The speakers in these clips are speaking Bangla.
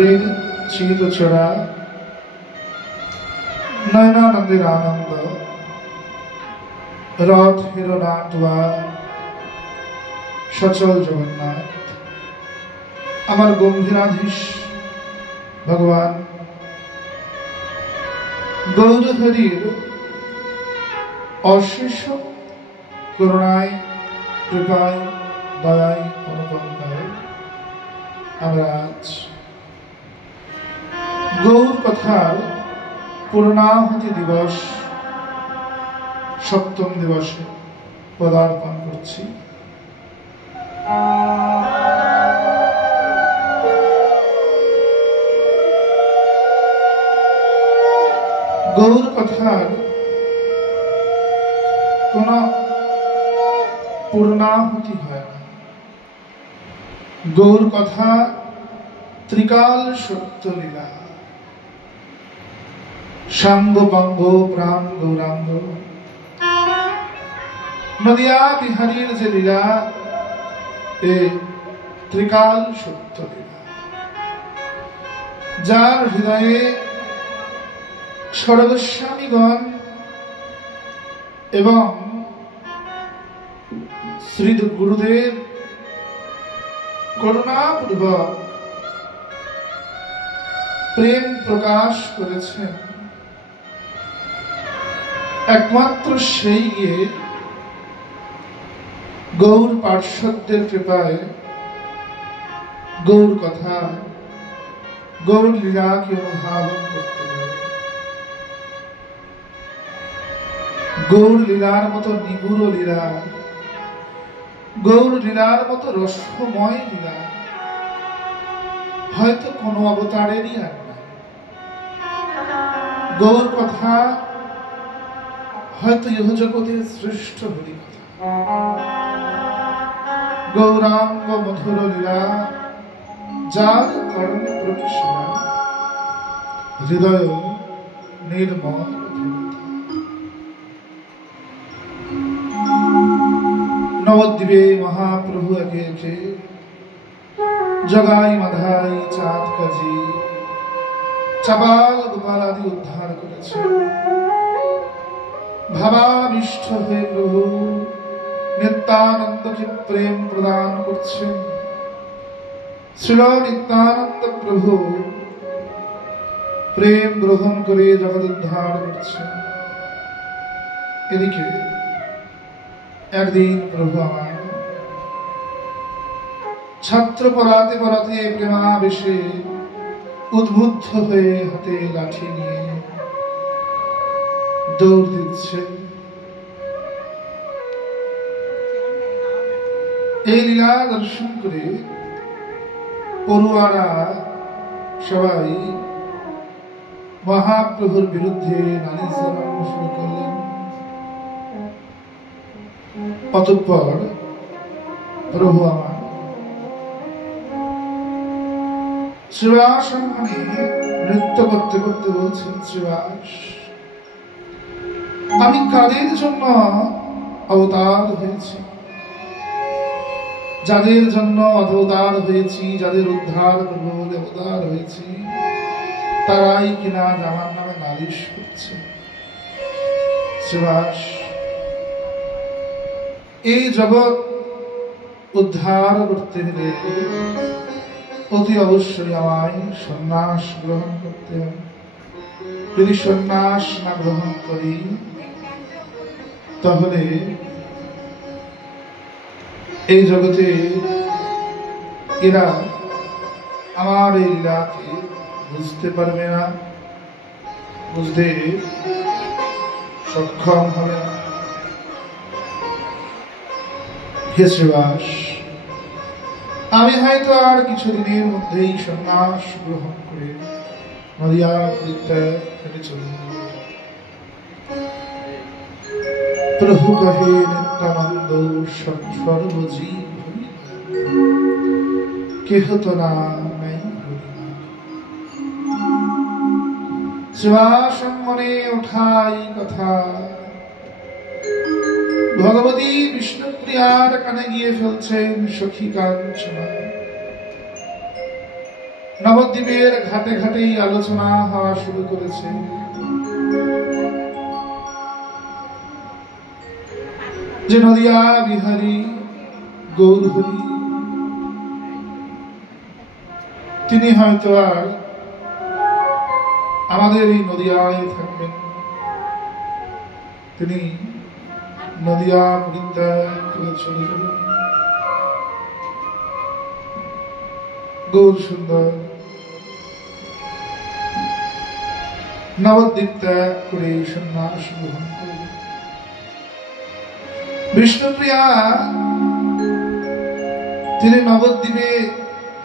অন্তরের চিরচরা নয়নানন্দের আনন্দ রথ হিরোনাটুয়া সচল জগন্নাথ আমার গম্ভীরাধীশ ভগবান গৌরহরির অশেষ করুণায় কৃপায় দয়ায় অনুকম্পায় আমরা আজ গৌর কথার পূর্ণাহুতি দিবস সপ্তম দিবসে পদার্পণ করছি। গৌর কথার কোন পূর্ণাহুতি হয় না। গৌর কথা ত্রিকাল সত্য লীলা, সাঙ্গ বঙ্গ প্রাণ গৌরাঙ্গ নদিয়া বিহারীর যে লীলা, এ ত্রিকাল সত্য লীলা, যার হৃদয়ে ষড়গোস্বামীগণ এবং শ্রী গুরুদেব করুণাপূর্বক প্রেম প্রকাশ করেছেন, একমাত্র সেই গিয়ে গৌর পার্শ্বদের কৃপায় গৌর কথা গৌর লীলাকে অনুধাবন করতে পারে। গৌর লীলার মতো নিগুড় লীলা, গৌর লীলার মতো রসময় লীলা হয়তো কোন অবতারেরই আর নাই। গৌর কথা হয়তো ইহ জগতের শ্রেষ্ঠ হরি কথা। গৌরাঙ্গ মধুর লীলা, যার কর্ণে প্রবেশনা হৃদয় নির্মল। নবদ্বীপে মহাপ্রভু একে একে জগাই মাধাই চাঁদ কাজী চাপাল গোপাল আদি উদ্ধার করেছে। ভাবাবিষ্ট হয়ে প্রভু নিত্যানন্দকে প্রেম প্রদান করছেন। শ্রীল নিত্যানন্দ প্রভু প্রেম গ্রহণ করে জগৎ উদ্ধার করছেন। এদিকে একদিন প্রভু আমার ছাত্র পড়াতে পড়াতে প্রেমাবেশে উদ্বুদ্ধ হয়ে হাতে লাঠি নিয়ে দৌড় দিচ্ছে। এই লীলা দর্শন করে পড়ুয়ারা সবাই মহাপ্রভুর বিরুদ্ধে নালিশ জানানো শুরু করলেন। অতঃপর প্রভু আমার শ্রীবাস নৃত্য করতে করতে বলছেন, শ্রীবাস আমি কাদের জন্য অবতার হয়েছি, যাদের জন্য অবতার হয়েছি, যাদের উদ্ধার করব বলে অবতার হয়েছি, তারাই কিনা আমার নামে নালিশ করছে। শ্রীবাস এই জগৎ উদ্ধার করতে হলে অতি অবশ্যই আমায় সন্ন্যাস গ্রহণ করতে হবে। যদি সন্ন্যাস না গ্রহণ করি তাহলে এই জগতে এরা আমার এই লীলাকে বুঝতে পারবে না, বুঝতে সক্ষম হবে না। হে শ্রীবাস, আমি হয়তো আর কিছুদিনের মধ্যেই সন্ন্যাস গ্রহণ করে নদিয়া পরিত্যাগ করে চলে যাব। প্রভু কহে নিত্যানন্দ সর্বজীব কেহ তো না নাই হরিনা। শ্রীবাস মনে ওঠাই কথা ভগবতী বিষ্ণুপ্রিয়ার কানে গিয়ে ফেলছেন সখী কাঞ্চনা। নবদ্বীপের ঘাটে ঘাটেই আলোচনা হওয়া শুরু করেছে। যে নদিয়া বিহারী গৌরহরি তিনি হয়তো আর আমাদের এই নদিয়ায় থাকবেন, তিনি নদিয়া পরিত্যাগ করে চলে যাবেন। গৌর সুন্দর নবদ্বীপ ত্যাগ করে সন্ন্যাস গ্রহণ করবে। বিষ্ণুপ্রিয়া তিনি নবদ্বীপে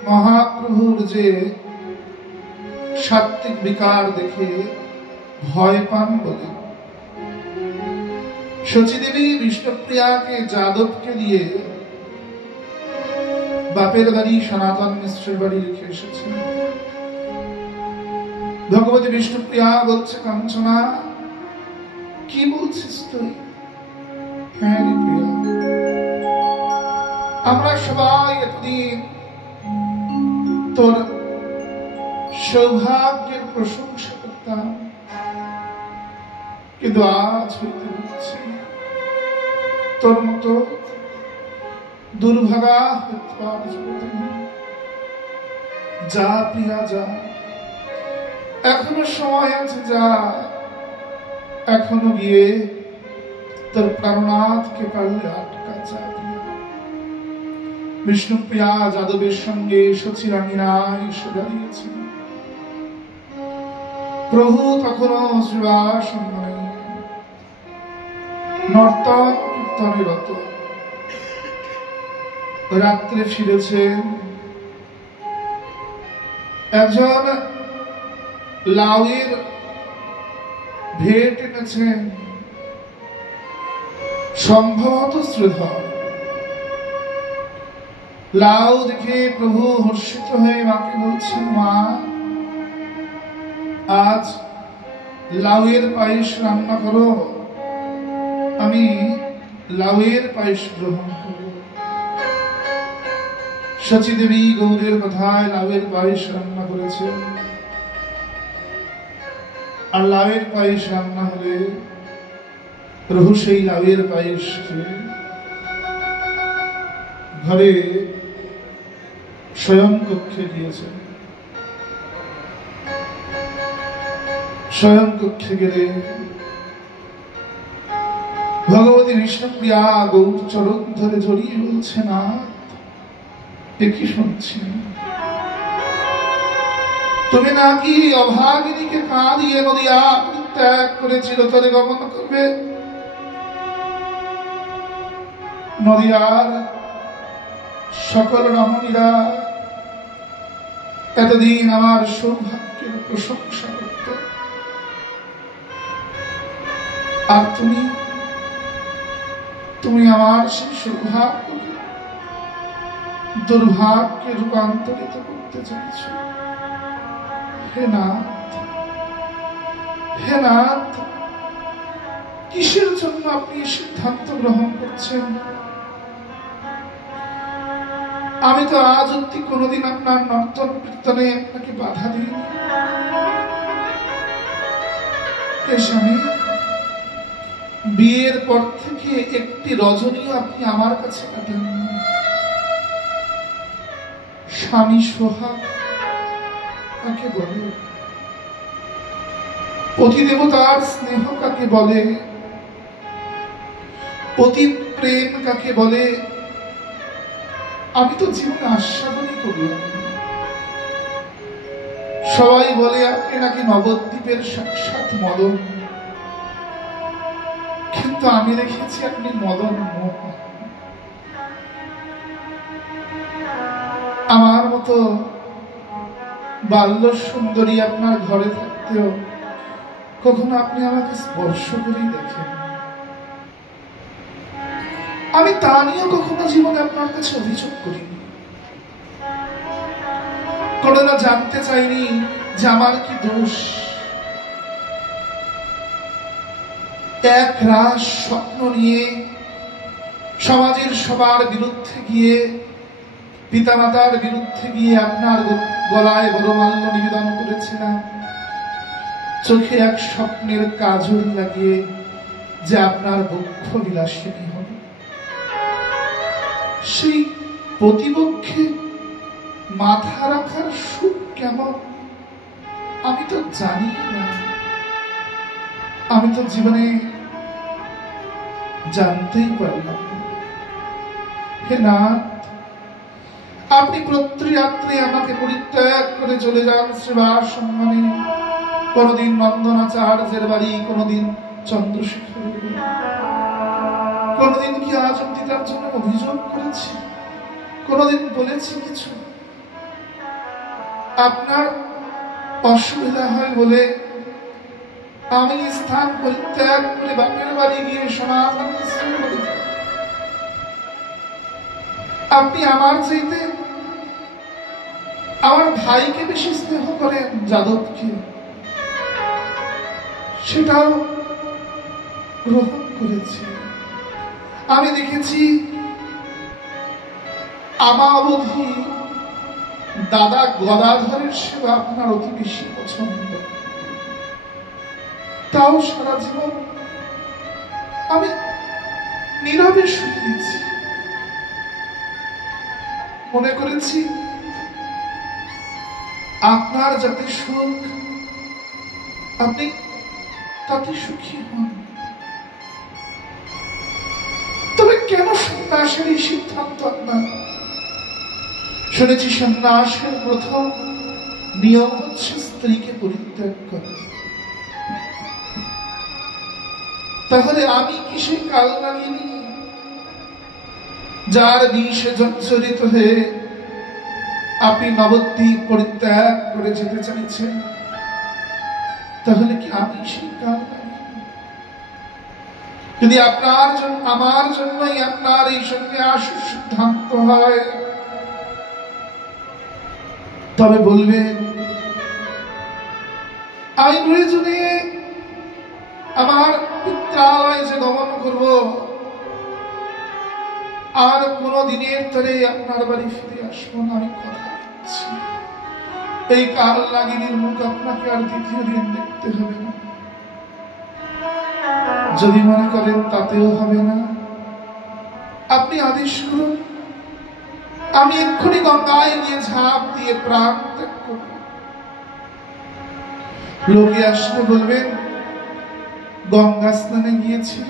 মহাপ্রভুর যে সাত্ত্বিক বিকার দেখে ভয় পান বলে শচীদেবী বিষ্ণুপ্রিয়াকে যাদবকে দিয়ে বাপের বাড়ি সনাতন মিশ্রের বাড়ি রেখে এসেছেন। ভগবতী বিষ্ণুপ্রিয়া বলছে, কাঞ্চনা কি বলছিস তুই? হ্যাঁ রে প্রিয়া, আমরা সবাই এতদিন তোর সৌভাগ্যের প্রশংসা করতাম, কিন্তু আজ হইতে বলছি তোর মতো দুর্ভাগা যা প্রিয়া যা, এখনো সময় আছে, যা এখনো গিয়ে তোর প্রাণনাথকে পারলে আটকা যা। বিষ্ণুপ্রিয়া যাদবের সঙ্গে শচীরাঙ্গিনায় এসে দাঁড়িয়েছেন। প্রভু তখনও শ্রীবাসনে নর্তন কীর্তনে রত। রাত্রে ফিরেছেন, একজন লাউয়ের ভেট এনেছেন, সম্ভবত শ্রীধর। লাউ দেখে প্রভু হর্ষিত হয়ে মাকে বলছেন, মা আজ লাউয়ের পায়েস রান্না করো, আমি লাউয়ের পায়েস গ্রহণ করব। শচীদেবী গৌরের কথায় লাউয়ের পায়েস রান্না করেছে। আর লাউয়ের পায়েস রান্না হলে প্রভু সেই লাউয়ের পায়েস ঘরে শয়ন কক্ষে দিয়েছে। শয়ন কক্ষে গেলে ভগবতী বিষ্ণুপ্রিয়া গৌর চরণ ধরে জড়িয়ে বলছে, না কি শুনছি, তুমি নাকি অভাগিনীকে কাঁদিয়ে নদিয়া পরিত্যাগ করে চিরতরে গমন করবে। নদিয়ার সকল রমণীরা এতদিন আমার সৌভাগ্যের প্রশংসা করত, আর তুমি আমার সেই সৌভাগ্য দুর্ভাগ্যে রূপান্তরিত করতে চাইছ। হে নাথ, কিসের জন্য আপনি সিদ্ধান্ত গ্রহণ করছেন? আমি তো আজ অব্দি কোনোদিন আপনার নর্তন কীর্তনে আপনাকে বাধা দিইনি। স্বামী, বিয়ের পর থেকে একটি রজনীও আপনি আমার কাছে কাটাননি। স্বামী সোহাগ কাকে বলে? পতি দেবতার স্নেহ কাকে বলে? পতি প্রেম কাকে বলে? আমি তো জীবনে আস্বাদনই করলাম। সবাই বলে আপনি নাকি নবদ্বীপের সাক্ষাৎ মদন, কিন্তু আমি দেখেছি আপনি মদন মোহন। আমার মতো বাল্য সুন্দরী আপনার ঘরে থাকতেও কখনো আপনি আমাকে স্পর্শ করেই দেখেন। আমি তা নিয়ে কখনো জীবনে আপনার কাছে অভিযোগ করিনি, কোনোদিন জানতে চাইনি যে আমার কি দোষ। এক রাস স্বপ্ন নিয়ে সমাজের সবার বিরুদ্ধে গিয়ে পিতামাতার বিরুদ্ধে গিয়ে আপনার গলায় বরমাল্য নিবেদন করেছিলাম, চোখে এক স্বপ্নের কাজল লাগিয়ে যে আপনার বক্ষ বিলাসিনী হবে, সেই প্রতিপক্ষে মাথা রাখার সুখ কেমন আমি তো জানি না। আমি তো জীবনে জানতেই পারলাম না। হে নাথ, আপনি প্রত্যেকরাত্রে আমাকে পরিত্যাগ করে চলে যান সেবার সম্মানে, কোনদিন নন্দনাচার্যের বাড়ি, কোনদিন চন্দ্রশেখরের বাড়ি। কোনদিন কি আজ অব্দি তার জন্য অভিযোগ করেছি? কোনদিন বলেছি কিছু? আপনার অসুবিধা হয় বলে আমি স্থান পরিত্যাগ করে বাপের বাড়ি গিয়ে সনাতন মিশ্রের বাড়িতে। আপনি আমার চাইতে আমার ভাইকে বেশি স্নেহ করেন, যাদবকে, সেটাও গ্রহণ করেছি। আমি দেখেছি আমাবধি দাদা গদাধরের সেবা আপনার অতি বেশি পছন্দ, তাও সারা জীবন আমি নীরবে শুনিয়েছি। মনে করেছি আপনার যাতে সুখ, আপনি তাতে সুখী হন। তবে কেন সন্ন্যাসের এই সিদ্ধান্ত আপনার? শুনেছি সন্ন্যাসের প্রথম নিয়ম হচ্ছে স্ত্রীকে পরিত্যাগ করা। তাহলে আমি কি সেই কাল নাগিনী, যার বিষে জর্জরিত হয়ে আপনি নবদ্বীপ পরিত্যাগ করে যেতে চাইছেন? তাহলে কি আমি সেই কাল নাগিনী? যদি আপনার জন্য, আমার জন্যই আপনার এই সন্ন্যাসের সিদ্ধান্ত হয়, তবে বলবেন আমি প্রয়োজনে আমার পিত্রালয় যে গমন করব, আর কোনদিনের তরে আপনার বাড়ি ফিরে আসবো না। আমি কথা দিচ্ছি, এই কাল নাগিনীর মুখ আপনাকে আর দ্বিতীয় দিন দেখতে হবে না। যদি মনে করেন তাতেও হবে না, আপনি আদেশ করুন, আমি এক্ষুনি গঙ্গায় গিয়ে ঝাঁপ দিয়ে প্রাণ ত্যাগ করব। লোকে আসলে বলবেন গঙ্গা স্নানে গিয়েছিল,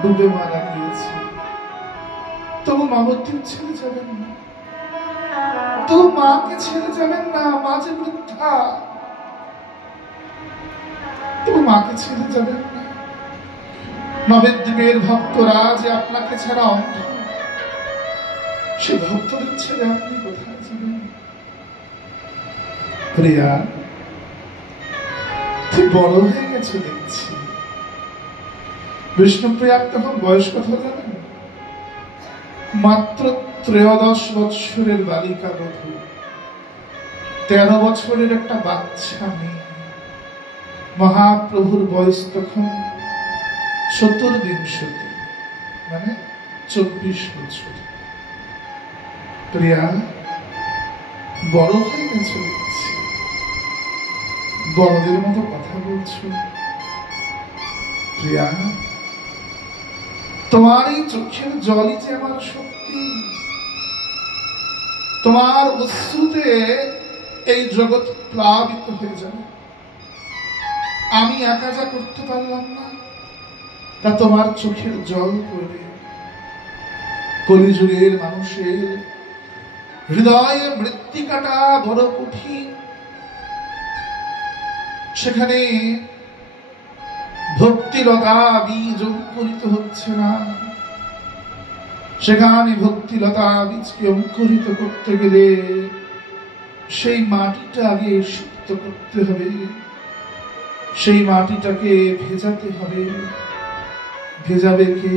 ডুবে মারা গিয়েছে। তবু নবদ্বীপ ছেড়ে যাবেন না, তবু মাকে ছেড়ে যাবেন না, মা যে বৃদ্ধা। তবু মাকে ছেড়ে যাবেন না। নবদ্বীপের ভক্তরা যে আপনাকে ছাড়া অন্ধ, সে ভক্তদের ছেড়ে আপনি কোথায় যাবেন? প্রিয়া, তুই বড় হয়ে গেছে দেখছি। বিষ্ণুপ্রিয়ার তখন বয়স কত জানেন? মাত্র 13 বৎসরের বালিকা বধূ, 13 বছরের একটা বাচ্চা মেয়ে। মহাপ্রভুর বয়স তখন 24, মানে 24 বছর। প্রিয়া, বড় হয়ে গেছে দেখছি, বড়দের মতো কথা বলছো। প্রিয়া, তোমার এই চোখের জলই যে আমার শক্তি। তোমার অশ্রুতে এই জগৎ প্লাবিত হয়ে যাবে। আমি একা যা করতে পারলাম না, তা তোমার চোখের জল পড়বে। কলিযুগের মানুষের হৃদয়ে মৃত্তিকাটা বড় কঠিন। সেখানে ভক্তিলতা বীজ অঙ্কুরিত হচ্ছে না। সেখানে ভক্তিলতা বীজকে অঙ্কুরিত করতে গেলে সেই মাটিটা আগে সিক্ত করতে হবে, সেই মাটিটাকে ভেজাতে হবে। ভেজাবে কে?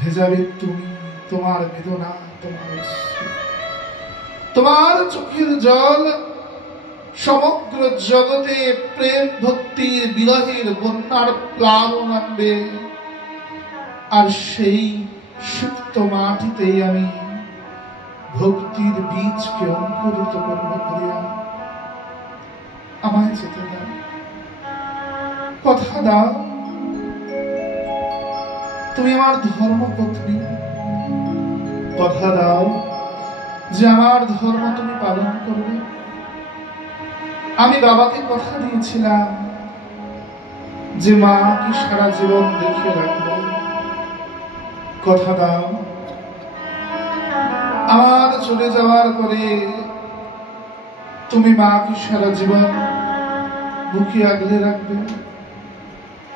ভেজাবে তুমি, তোমার বেদনা, তোমার তোমার চোখের জল সমগ্র জগতে প্রেম ভক্তির বিরহের বন্যার প্লাবন আনবে। আর সেই সুপ্ত মাটিতেই আমি ভক্তির বীজকে অঙ্কুরিত করব করিয়া আমায় যেতে দাও। কথা দাও তুমি আমার ধর্মপত্নী, কথা দাও যে আমার ধর্ম তুমি পালন করবে। আমি বাবাকে কথা দিয়েছিলাম যে মা কি সারা জীবন দেখে রাখবো। কথা দাও আমার চলে যাওয়ার পরে তুমি মা কি সারা জীবন বুকে আগলে রাখবে,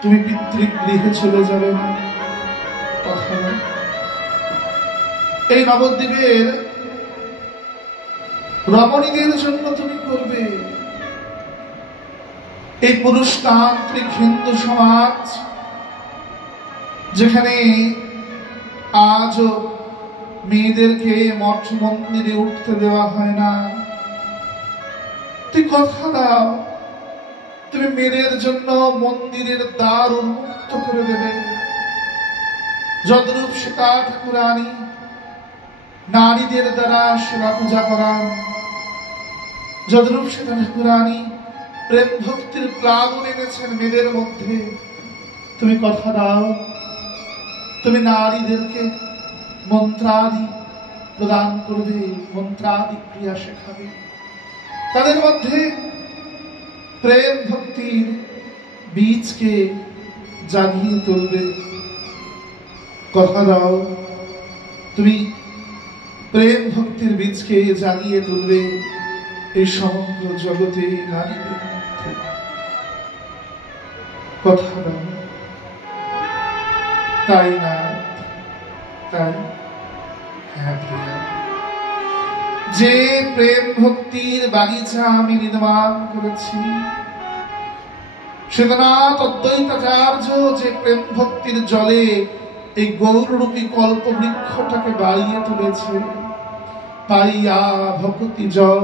তুমি পিতৃগৃহে চলে যাবে না। কথা দাও এই নবদ্বীপের রমণীদের জন্য তুমি করবে। এই পুরুষতান্ত্রিক হিন্দু সমাজ যেখানে আজও মেয়েদেরকে মঠ মন্দিরে উঠতে দেওয়া হয় না, তুই কথা দাও তুমি মেয়েদের জন্য মন্দিরের দ্বার উন্মুক্ত করে দেবে। যদ্রূপ সীতা ঠাকুরানী নারীদের দ্বারা সেবা পূজা করান, যদ্রূপ সীতা ঠাকুরানী প্রেম ভক্তির প্লাবন এনেছেন মেয়েদের মধ্যে, তুমি কথা দাও তুমি নারীদেরকে মন্ত্রাদি প্রদান করবে, মন্ত্রাদি ক্রিয়া শেখাবে, তাদের মধ্যে প্রেম ভক্তির বীজকে জাগিয়ে তুলবে। কথা দাও তুমি প্রেম ভক্তির বীজকে জাগিয়ে তুলবে এই সমগ্র জগতে নারীদের মধ্যে। কথা দাও তাই না? তাই হ্যাঁ প্রিয়া, যে প্রেম ভক্তির বাগিচা আমি নির্মাণ করেছি, শ্রীনাথ অদ্বৈতাচার্য যে প্রেম ভক্তির জলে এই গৌররূপী কল্প বৃক্ষটাকে বাড়িয়ে তুলেছে, পাইয়া ভক্তি জল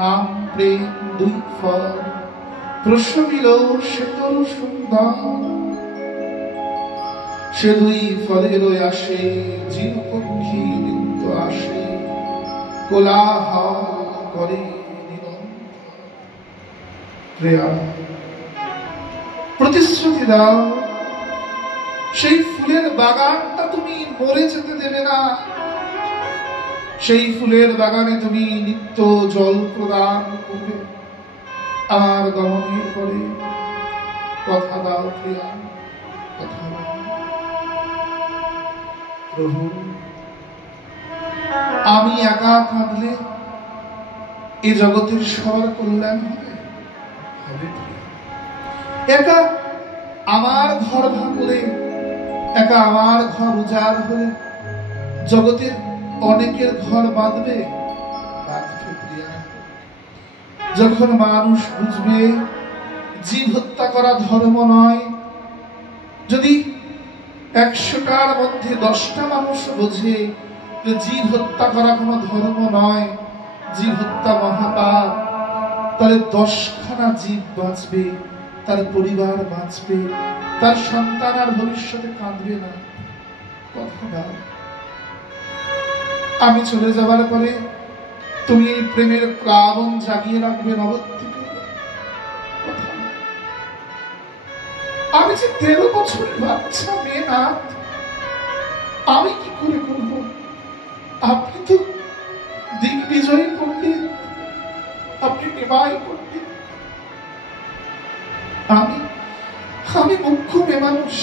নাম প্রেম দুই ফল প্রসবিল সে তরু সুন্দর, সে দুই ফলের আসে জীব পক্ষী নিত্য আসে, কোলাহল করে প্রতিশ্রুতি দাও সেই ফুলের বাগানটা তুমি মরে যেতে দেবে না, সেই ফুলের বাগানে তুমি নিত্য জল প্রদান করবে আমার গমনের পরে। কথা দাও প্রিয়া, কথা দাও। প্রভু আমি একা কাঁদলে এ জগতের সবার কল্যাণ হবে? হবে প্রিয়া। একা আমার ঘর ভাঙলে, একা আমার ঘর উজাড় হলে জগতের অনেকের ঘর বাঁধবে? বাঁধবে প্রিয়া। যখন মানুষ বুঝবে জীব হত্যা করা ধর্ম নয়, যদি 100টার মধ্যে 10টা মানুষ বোঝে যে জীব হত্যা করা কোনো ধর্ম নয়, জীব হত্যা মহাপাপ, তাহলে 10খানা জীব বাঁচবে, তার পরিবার বাঁচবে, তার সন্তান আর ভবিষ্যতে কাঁদবে না। কথা দাও আমি চলে যাবার পরে তুমি এই প্রেমের প্লাবন জাগিয়ে রাখবে নবদ্বীপে। আমি যে 13 বছরের বাচ্চা মেয়ে না, আমি কি করে করবো? আপনি তো দিগ্বিজয়ী পণ্ডিত, আপনি নিমাই পণ্ডিত, আমি মুখ্য মেয়ে মানুষ,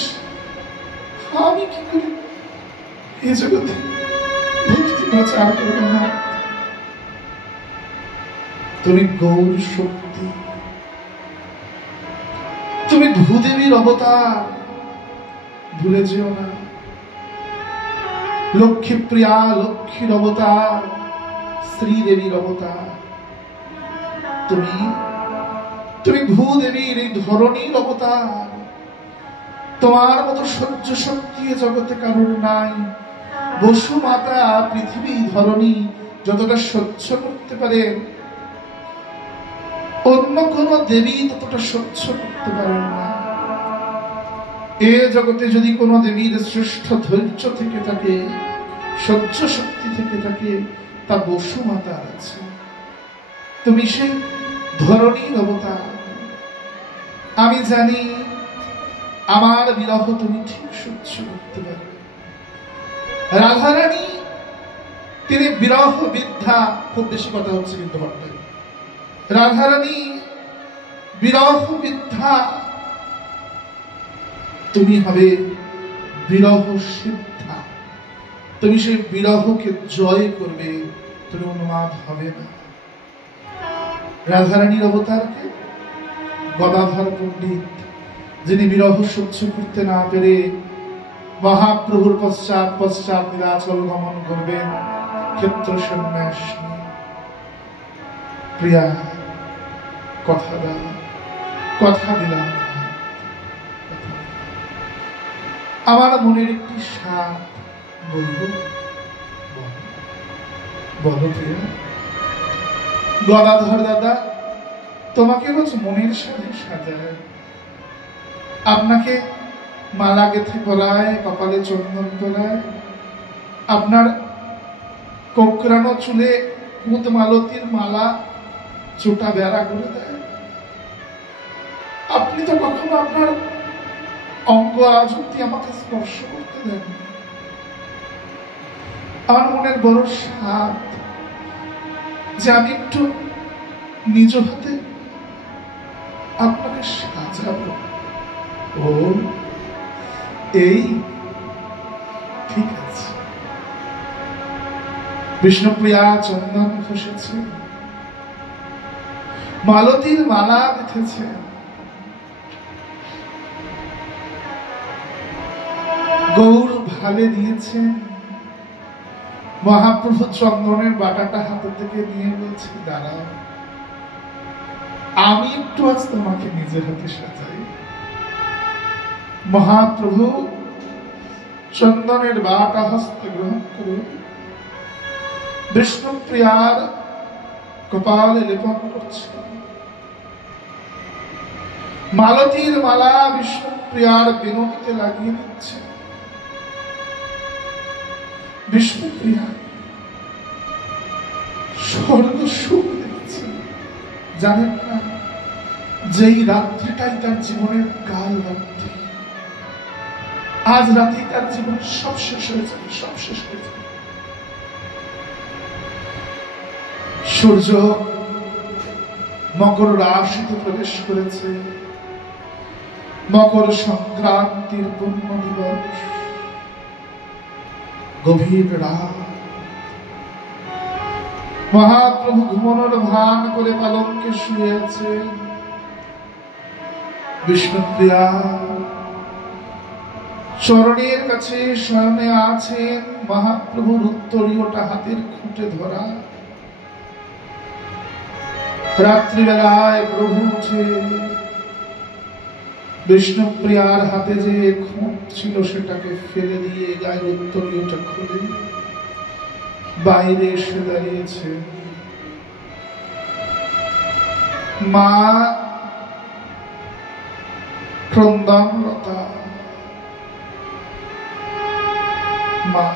আমি কি করে এ জগতে ভক্তি প্রচার করবো না? তুমি গৌর শক্তি, তুমি ভূদেবীর অবতার, ভুলে যেও না। লক্ষ্মী প্রিয়া, লক্ষ্মীর অবতার, শ্রীদেবীর অবতার, তুমি ভূদেবীর এই ধরণীর অবতার। তোমার মতো সহ্য শক্তি জগতে কারণ নাই। বসু মাতা পৃথিবী ধরণী যতটা সহ্য করতে পারে, অন্য কোন দেবী ততটা সহ্য করতে পারেন না। এ জগতে যদি কোন দেবীর শ্রেষ্ঠ ধৈর্য থেকে থাকে, সহ্য শক্তি থেকে থাকে, তা বসুমাতার আছে। তুমি সেই ধরণীর অবতার। আমি জানি আমার বিরহ তুমি ঠিক সহ্য করতে পারবে। রাধারানী তিনি বিরহ বিদ্ধা, খুব বেশি কথা হচ্ছে কিন্তু বটে, রাধারানী বিরহ বিদ্ধা, তুমি হবে বিরহ সিদ্ধা। তুমি সেই বিরহকে জয় করবে, তুমি উন্মাদ হবে না। রাধারানীর অবতারকে গদাধর পণ্ডিত, যিনি বিরহ সহ্য করতে না পেরে মহাপ্রভুর পশ্চাৎ পশ্চাৎ নীলাচল গমন করবেন ক্ষেত্র সন্ন্যাস নিয়ে। প্রিয়া, কথা দাও, কথা দিলাম। আমার মনের একটি স্বাদ বলবো, বলো প্রিয়া। গদাধর দাদা তোমাকে রোজ মনের সাথে সাজায়, আপনাকে মালা গেঁথে পরায়, কপালে চন্দন পরায়, আপনার কোকড়ানো চুলে কুদ মালতীর মালা চোটা বেড়া করে দেয়। আপনি তো কখনো আপনার অঙ্গ আজ অব্দি আমাকে স্পর্শ করতে দেন। আমার মনের বড় স্বাদ যে আমি একটু নিজ হাতে আপনাকে সাজাবো। ও এই ঠিক আছে। বিষ্ণুপ্রিয়া চন্দন ঘষেছে, মালতীর মালা গেঁথেছে, গৌর ভালে দিয়েছেন। মহাপ্রভু চন্দনের বাটাটা হাতে থেকে নিয়ে বলছে, দাঁড়াও, আমি একটু আজ তোমাকে নিজের হাতে সাজাই। মহাপ্রভু চন্দনের বাটা হস্তে গ্রহণ করে বিষ্ণুপ্রিয়ার কপালে লেপন করছে। মালতীর মালা বিষ্ণুপ্রিয়ার বেনুটিতে লাগিয়ে দিচ্ছে। বিষ্ণুপ্রিয়া স্বর্গ সুখ দেখছে। জানেন না, যেই রাত্রিটাই তার জীবনের কাল রাত্রি, আজ রাতে তার জীবন সব শেষ হয়ে যাবে, সব শেষ হয়ে যাবে। সূর্য মকর রাশিতে প্রবেশ করেছে। মকর সংক্রান্তির পূর্ণ দিবস, গভীর রাত। মহাপ্রভু ঘুমানোর ভান করে পালঙ্কে শুয়ে আছেন। বিষ্ণুপ্রিয়া চরণের কাছে শয়নে আছেন। মহাপ্রভুর উত্তরীয়টা হাতের খুঁটে ধরা। রাত্রিবেলায় প্রভু উঠে বিষ্ণুপ্রিয়ার হাতে যে খুঁট ছিল সেটাকে ফেলে দিয়ে গায়ের উত্তরীয়টা খুলে বাইরে এসে দাঁড়িয়েছে। মা ক্রন্দনরতা, মা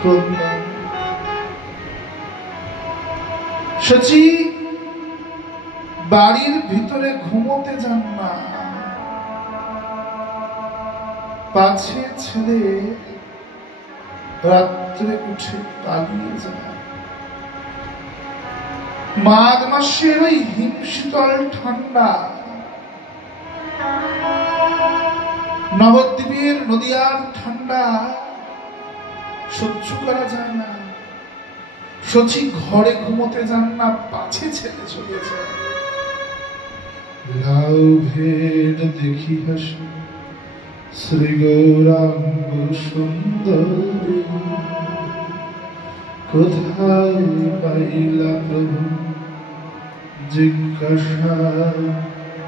ক্রন্দন। সচি বাড়ির ভিতরে ঘুমোতে যান না, পাছে ছেলে রাত্রে উঠে পালিয়ে যায়। মাঘ মাসের ওই হিমশীতল ঠান্ডা, নবদ্বীপের নদিয়ার ঠান্ডা সহ্য করা যায় না। সচি ঘরে ঘুমোতে যান না, পাছে ছেলে চলে যায়। লাউ ভেদ দেখি হাসি শ্রী গৌরাঙ্গ সুন্দরী, কোথায় পাইলা প্রভু জিজ্ঞাসা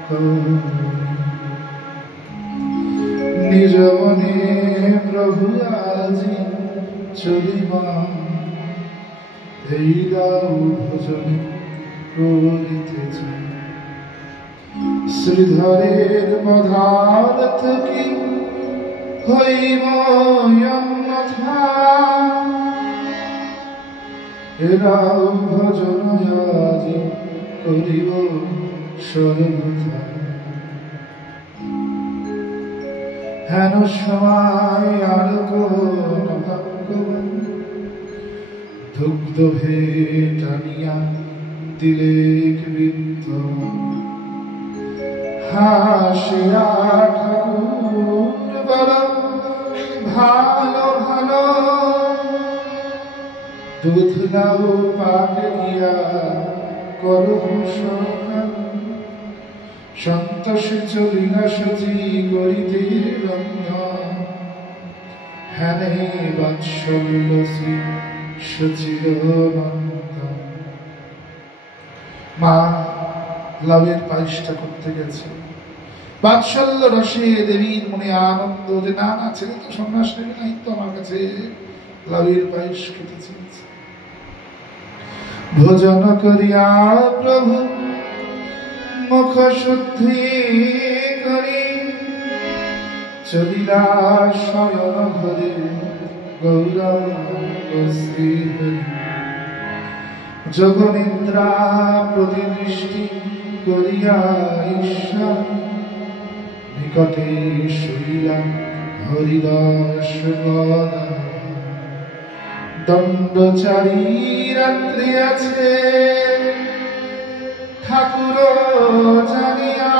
করি। নিজ মনে প্রভু আজি চলিবা, এই গাও ভজনে করিতেছে। শ্রীধরের পদার্থ কি হইব অন্যথা, এরাও ভজন আজি করিব সর্বদা। হেন সময় আর কোন ভাগ্যবান দুগ্ধ হে টানিয়া দিলে বিদ্যমান। হাসিয়া ঠাকুর বলা ভালো ভালো দুধ নাও পাক গিয়া করো সকাল। সন্তোষে চলিলা সজি করিতে রন্ধন। হ্যানে বাৎসল্য শ্রী সচির নন্দন। মা লাউয়ের পায়েসটা করতে গেছে। বাৎসল্য রসে দেবীর মনে আনন্দ যে না না ছেলে তো সন্ন্যাস নেবে নাই তো আমার কাছে লাউয়ের পায়েস খেতে চেয়েছে। ভোজন করিয়া প্রভু মুখ শুদ্ধি করি চলিলা শয়ন ঘরে গৌরাঙ্গ শ্রীহরি। যোগনিদ্রা প্রতিদৃষ্টি করিয়া ঈশ্বর নিকটে শুইলা হরিদাস গদা। দণ্ডচারী রাত্রি আছে ঠাকুর জানিয়া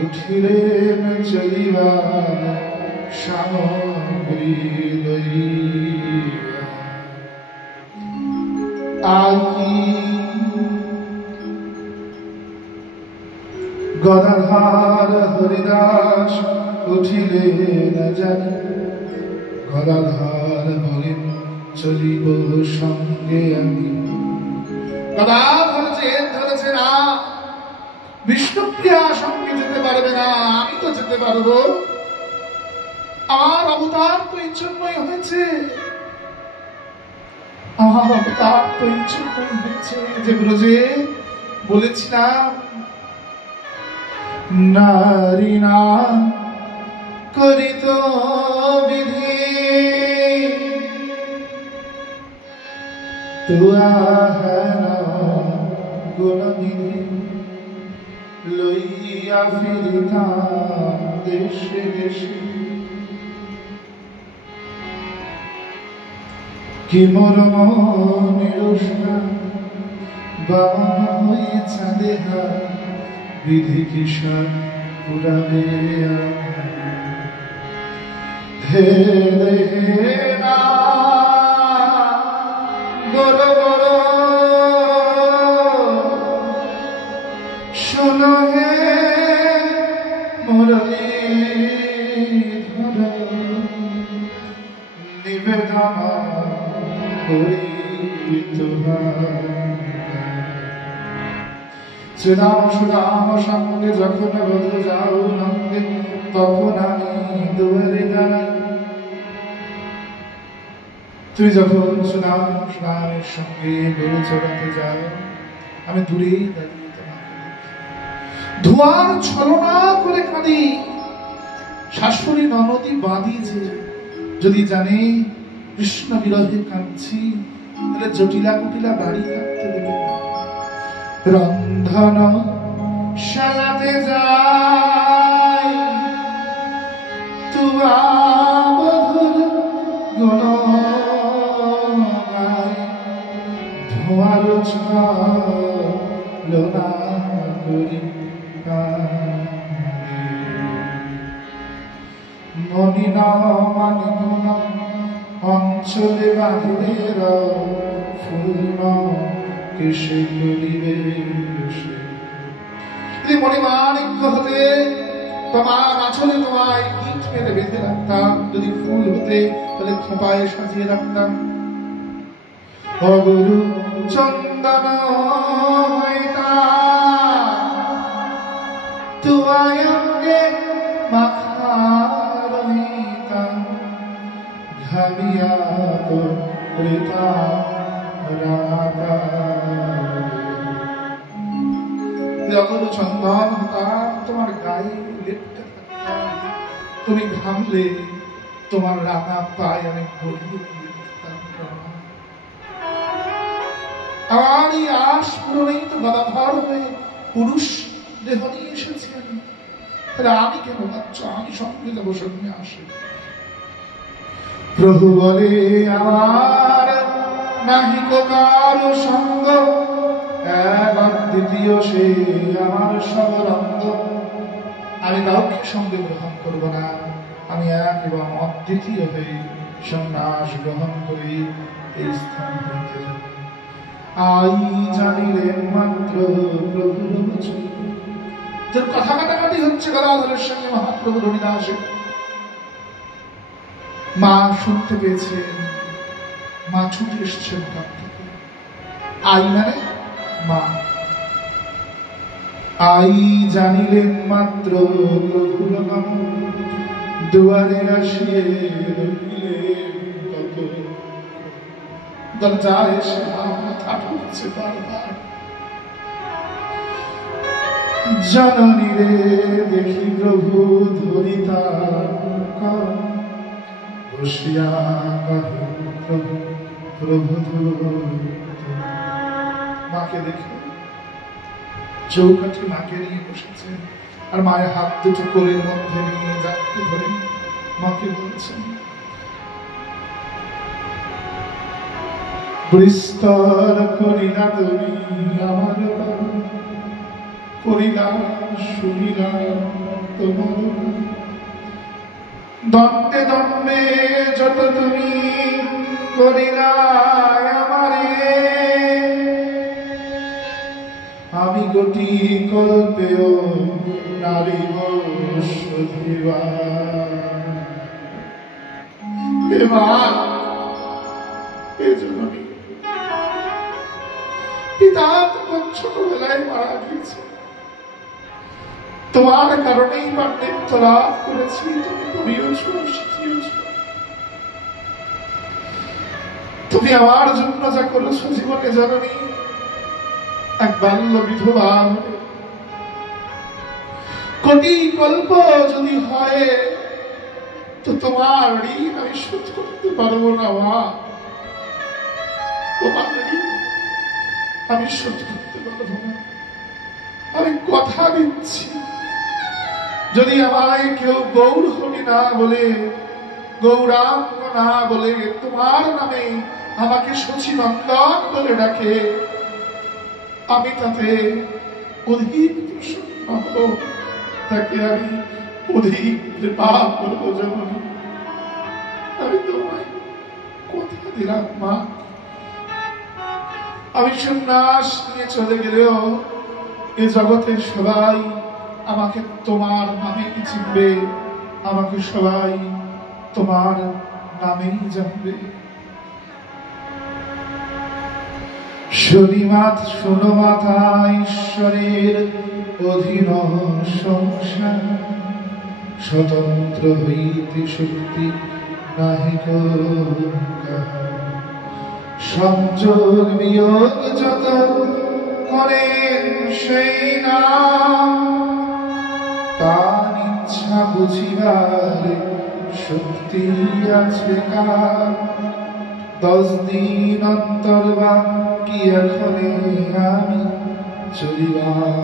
উঠিলেন চলিবার সামগ্রী লইয়া। গদাধর হরিদাস উঠিলেন জানি। গদাধর বলেন চলিব সঙ্গে আমি। গদাধর জেদ ধরেছে না, বিষ্ণুপ্রিয়া সঙ্গে যেতে পারবে না, আমি তো যেতে পারবো। আমার অবতার তো এই জন্যই হয়েছে, আমার অবতার তো এই জন্যই হয়েছে যে ব্রজে বলেছিলাম নারী না করিত বিধি তুয়া গুণবিধি লইয়া ফিরিতাম দেশে দেশে। কি মোর মনিরুষ্ণা বামন হয়ে চাঁদেহা বিধি কিশোর পুরাবে হে হে না বড় বড় শোনো হে মুরলী ধর নিবেদন করি তোমার। শ্রীরাম সুরাম সঙ্গে যখন বধু যাও নন্দে তখন আমি দুয়ারে দাঁড়াই। তুমি যখন সুরাম সুরামের সঙ্গে গরু চড়াতে যাও আমি দূরেই দাঁড়িয়ে তোমাকে ধোয়ার ছলনা করে কাঁদি। শাশুড়ি ননদী বাঁধি যে যদি জানে কৃষ্ণ বিরহে কাঁদছি তাহলে জটিলা কুটিলা বাড়ি রাখতে দেবে না। রন্ধন শালাতে যাই তুয়া বধুর গুণ গাই। ধোয়ার ছলনা করি মনি ন মানি গুণ অঞ্চলে বাহিরের ফুল কেশে করিবে। যদি মণিমাণিক্য হতে তোমার আঁচলে তোমায় গিট মেরে বেঁধে রাখতাম, যদি ফুল হতে তাহলে খোঁপায় সাজিয়ে রাখতাম। অগুরু চন্দন তোমায় অঙ্গে মাখা রহিতাম ঘামিয়া পড়িতা রাধা। যখন চন্দন হতাম তোমার গায়ে লেপটে থাকতাম, তুমি ঘামলে তোমার রাঙা পায়ে আমি গড়িয়ে দিয়ে থাকতাম। আমার এই আশ পূরণেই তো গদাধর হয়ে পুরুষ দেহ নিয়ে এসেছি আমি। তাহলে আমি কেন বাচ্চা, আমি সঙ্গে যাবো সঙ্গে আসে। প্রভু বলে আমার নাহিক কারো সঙ্গ, এক দ্বিতীয় সে আমার সবরঙ্গ। আমি কাউকে সঙ্গে গ্রহণ করবো না, আমি এক এবং অদ্বিতীয় হয়ে সন্ন্যাস গ্রহণ করে এই স্থান হইতে যাব। আই জানিলেন মাত্র প্রভুর বচন। যার কথা কাটাকাটি হচ্ছে গদাধরের সঙ্গে মহাপ্রভু হরিদাসের, মা শুনতে পেয়েছে, মা ছুটে এসছেন ওখান থেকে। আই মানে মা। আই জানিলেন মাত্র প্রভুর নাম, দুয়ারে আসিয়ে রহিলেন তত। দরজায় এসে মাথা ঠুকছে বারবার। জননী রে দেখি প্রভু ধরিতা বসিয়া কহে প্রভু প্রভু মাকে দেখে চৌকাঠে মাকে নিয়ে বসেছেন, আর মায়ের হাত দুটো কোলের মধ্যে নিয়ে যাকে ধরে মাকে বলছেন, বিস্তর করিলা তুমি আমার করিলা শুনিলা তোমার দণ্ডে দণ্ডে যত তুমি করিলা আমারে, আমি গতি কল্পেও নারী শুধিবা। পিতা তখন ছোটবেলায় মারা গেছে, তোমার কারণেই পাণ্ডিত্য লাভ করেছি, তুমি পড়িয়েছ শিখিয়েছ। তুমি আমার জন্য যা করেছো জীবনে জননী, এক বাল্য বিধবা কোটি কল্প যদি হয় তো তোমার ঋণ আমি শোধ করতে পারবো না মা। তোমার ঋণ আমি শোধ করতে পারবো না। আমি কথা দিচ্ছি, যদি আমায় কেউ গৌর হরি না বলে, গৌরাঙ্গ না বলে, তোমার নামে আমাকে সচিনন্দন বলে ডাকে, আমি তাতে অধিক প্রসন্ন হব, তাকে আমি অধিক কৃপা করবো জননী। আমি তোমায় কথা দিলাম মা, আমি সন্ন্যাস নিয়ে চলে গেলেও এ জগতের সবাই আমাকে তোমার নামে চিনবে, আমাকে সবাই তোমার নামেই জানবে। শোনো মাতা ঈশ্বরের অধীন সংসার, স্বতন্ত্র হইতে শক্তি নাহিক সংযোগ বিয়োগ যত করেন সেই নাম, তার ইচ্ছা বুঝিবার শক্তি আছে কার। 10 দিন অন্তর বাকি এখনে আমি চলিবার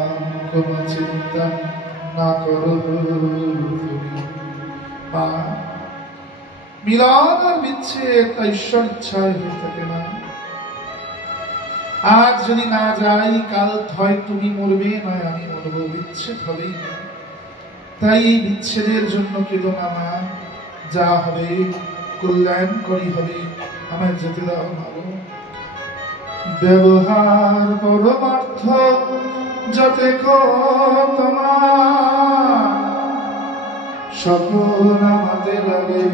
কোন চিন্তা না করো তুমি মা। মিলন আর বিচ্ছেদ তা ঈশ্বর ইচ্ছায় হয়ে থাকে না। আজ যদি না যাই কাল হয় তুমি মরবে, নয় আমি মরবো, বিচ্ছেদ হবেই না। তাই এই বিচ্ছেদের জন্য কেঁদো না মা, যা হবে কল্যাণ করি হবে, আমায় যেতে দাও ভালো। ব্যবহার পরমার্থ যতে তোমার, সকল আমাদের লাগে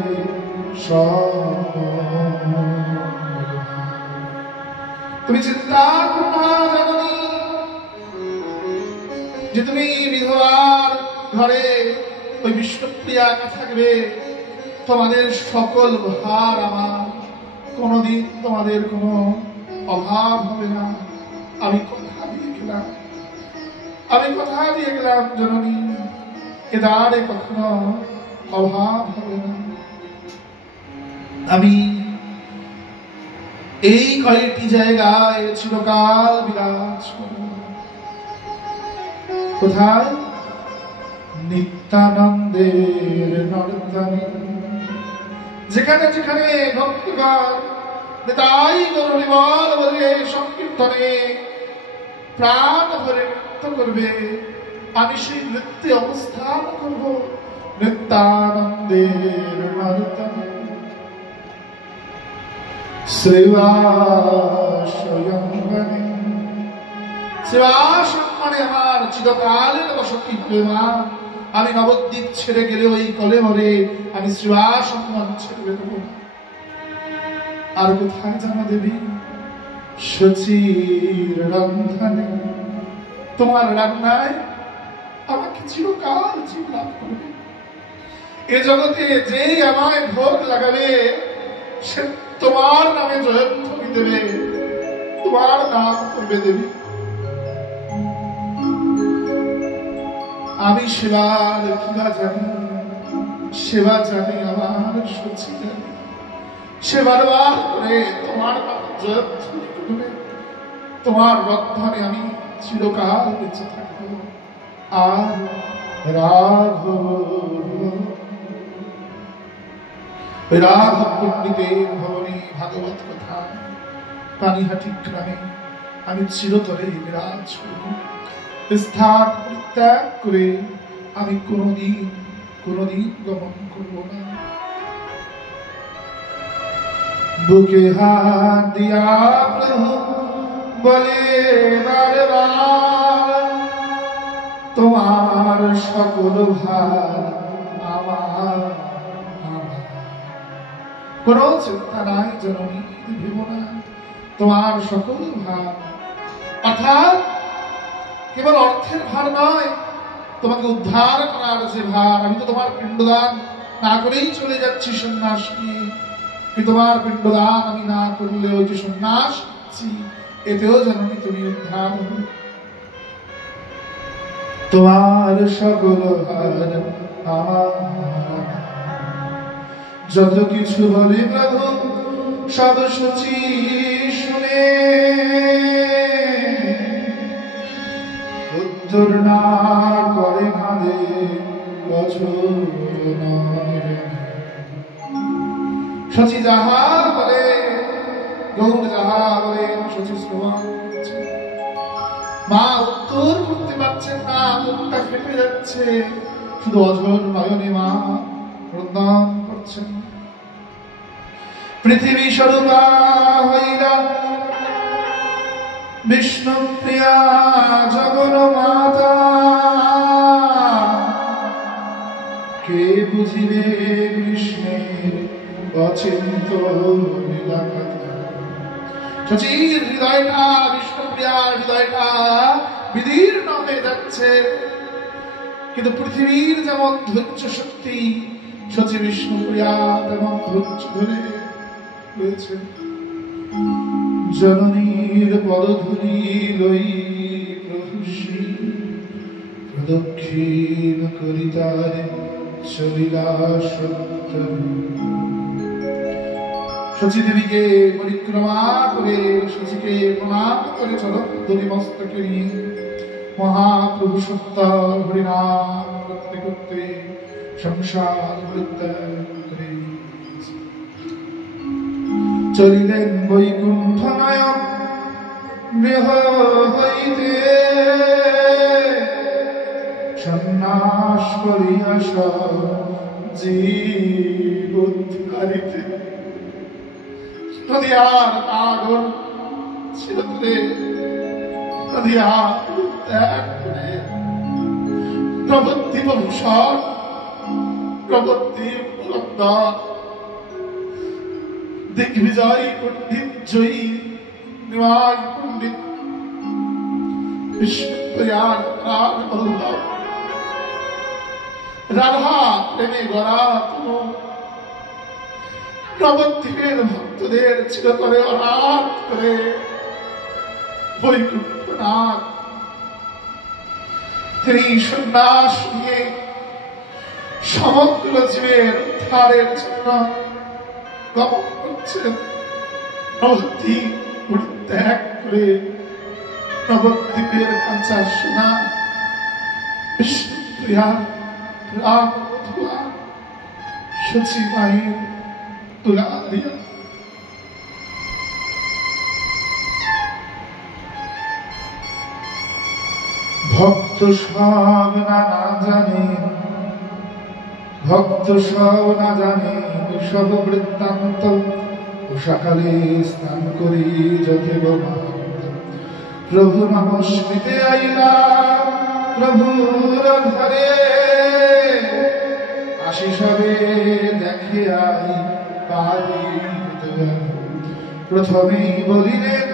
তুমি চিন্তা করো না জননী, যে তুমি বিধবার ঘরে ওই বিষ্ণুপ্রিয়া একা থাকবে, তোমাদের সকল ভার আমার, কোনদিন তোমাদের কোনো অভাব হবে না। আমি কথা দিয়ে গেলাম, আমি কথা দিয়ে গেলাম জননী, এ দ্বারে কখনো অভাব হবে না। আমি এই কয়টি জায়গায় চিরকাল বিরাজ করে। কোথায়? নিত্যানন্দের নর্তনে, যেখানে যেখানে ভক্তগণ তাই গৌরনিবল বলে সংকীর্তনে প্রাণ ভরে নৃত্য করবে, আমি সেই নৃত্যে অবস্থান করব নিত্যানন্দের নর্তনে। শ্রীবাসয়ম্বনে, শ্রীবাসম্বনে আমার চিরকালের বসতি হবে মা। আমি নবদ্বীপ ছেড়ে গেলে ওই কলে মরে আমি শ্রীবাসম্বন ছেড়ে দেব। আর কোথায় জানো দেবী? শচীর রন্ধনে, তোমার রান্নায় আমাকে চিরকাল জীব লাভ করবে। এ জগতে যেই আমায় ভোগ লাগাবে সে তোমার নামে জয়ধ্বনি দেবে, তোমার নাম করবে দেবী। আমি সেবার কিবা জানি, সেবা জানি আমার সচি জানি, সে বারবার করে তোমার নাম জয়ধ্বনি করবে। তোমার রন্ধনে আমি চিরকাল বেঁচে থাকবো। আর রাঘব, রাঘব পণ্ডিতের ভবনী ভাগবত কথা পানিহাটি গ্রামে আমি চিরতরে বিরাজ করব। স্থান পরিত্যাগ করে আমি কোনোদিন গমন করব না। বুকে হাত দিয়া প্রভু বলে বারবার, তোমার সকল ভার আমার, কোন চিন্তা নাই জননী ভেবো না, তোমার সকল ভার। অর্থাৎ কেবল অর্থের ভার নয়, তোমাকে উদ্ধার করার যে ভার। আমি তো তোমার পিণ্ডদান না করেই চলে যাচ্ছি সন্ন্যাস নিয়ে, তোমার পিণ্ডদান আমি না করলে ওই যে সন্ন্যাস নিচ্ছি এতেও জননী তুমি উদ্ধার হবে। তোমার সকল ভার আমার, যত কিছু বলে প্রভু সব সূচি শুনে, উত্তর না করে কাঁদে বছর নয়। সচি যাহা বলে, গৌর যাহা বলে সচি শ্রবণ করছে। মা উত্তর করতে পারছেন না, মুখটা ফেটে যাচ্ছে, শুধু অঝোর নয়নে মা প্রদান করছেন। পৃথিবী স্বরূপা হইলা বিষ্ণু প্রিয়া জগন মাতা, কে বুঝিবে কৃষ্ণের অচিন্ত লীলা কথা। শচীর হৃদয়টা, বিষ্ণুপ্রিয়ার হৃদয়টা বিদীর্ণ হয়ে যাচ্ছে, কিন্তু পৃথিবীর যেমন ধৈর্য শক্তি শচী বিষ্ণুপ্রিয়া তেমন ধৈর্য ধরে রয়েছে। জননীর পদধূলি লই প্রভু শ্রী প্রদক্ষিণ করিতারে চলিলা সত্য। শচী দেবীকে পরিক্রমা করে, শচীকে প্রণাম করে চরণধূলি মস্তকে নিয়ে মহাপ্রভু সত্য হরিনাম করতে করতে সংসার পরিত্যাগ করে চলিলেন বৈকুণ্ঠ নায়ক গৃহ হইতে। সন্ন্যাস করিয়া জীব উদ্ধারিতে। নদিয়ার নাগর চিরতরে নদিয়ার ত্যাগ করে নবদ্বীপ ভূষণ, নবদ্বীপ পুরন্দর দিগ্বিজয় পণ্ডিত জয়ী নিবাস পণ্ডিত বিষ্ণুপ্রিয়ার প্রাণ বল্লভ রাধা প্রেমে গড়া তনু নবদ্বীপের ভক্তদের চিরতরে অনাথ করে বৈকুণ্ঠনাথ তিনি সন্ন্যাস নিয়ে সমগ্র জীবের উদ্ধারের জন্য গমন করছেন। নবদ্বীপ পরিত্যাগ করে নবদ্বীপের কাঁচা সোনা বিষ্ণুপ্রিয়া রাম মধুয়া সচি মায়ের তুলা দিয়া ভক্ত সব না জানে, ভক্ত সব না জানে সব বৃত্তান্ত। সকালে স্নান করি যথেব প্রভু নমস্মিতে আইলা প্রভুর ঘরে আশিসবে দেখে আই পাই। প্রথমেই বলিলেন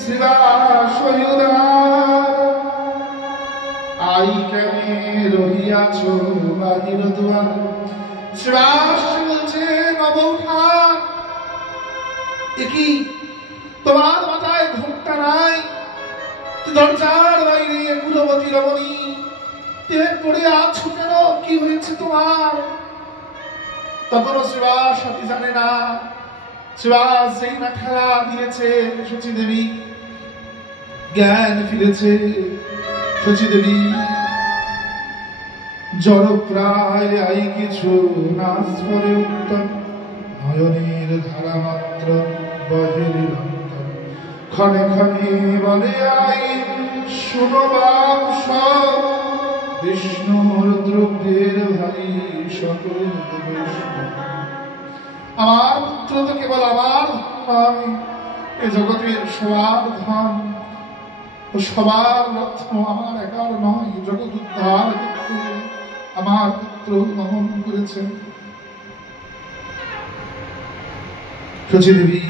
শ্রীবাস আই কেনে রহিয়াছ বাহির দুয়ার। শ্রীবাস বলছে নবৌঠান, কি তোমার মাথায় ঘোমটা নাই? দরজার বাইরে কুলবতী রমণী তুমি পড়ে আছো কেন? কি হয়েছে তোমার? তখনও শ্রীবাস সাথী জানে না। শ্রীবাস যেই না ঠেলা দিয়েছে শচী দেবী জ্ঞান ফিরেছে। শচী দেবী জড় প্রায় আই কিছু নাচ করে উত্তম নয়নের ধারা মাত্র বহে নিরন্তর। ক্ষণে ক্ষণে বলে আই শুনো বাপ সব বিষ্ণুর দ্রব্যের ভারী সকল। আমার পুত্র তো কেবল আমার নয়, এ জগতের সবার ধন ও সবার রত্ন আমার একার নয়। জগৎ উদ্ধার করতে আমার পুত্র গমন করেছেন। শচী দেবী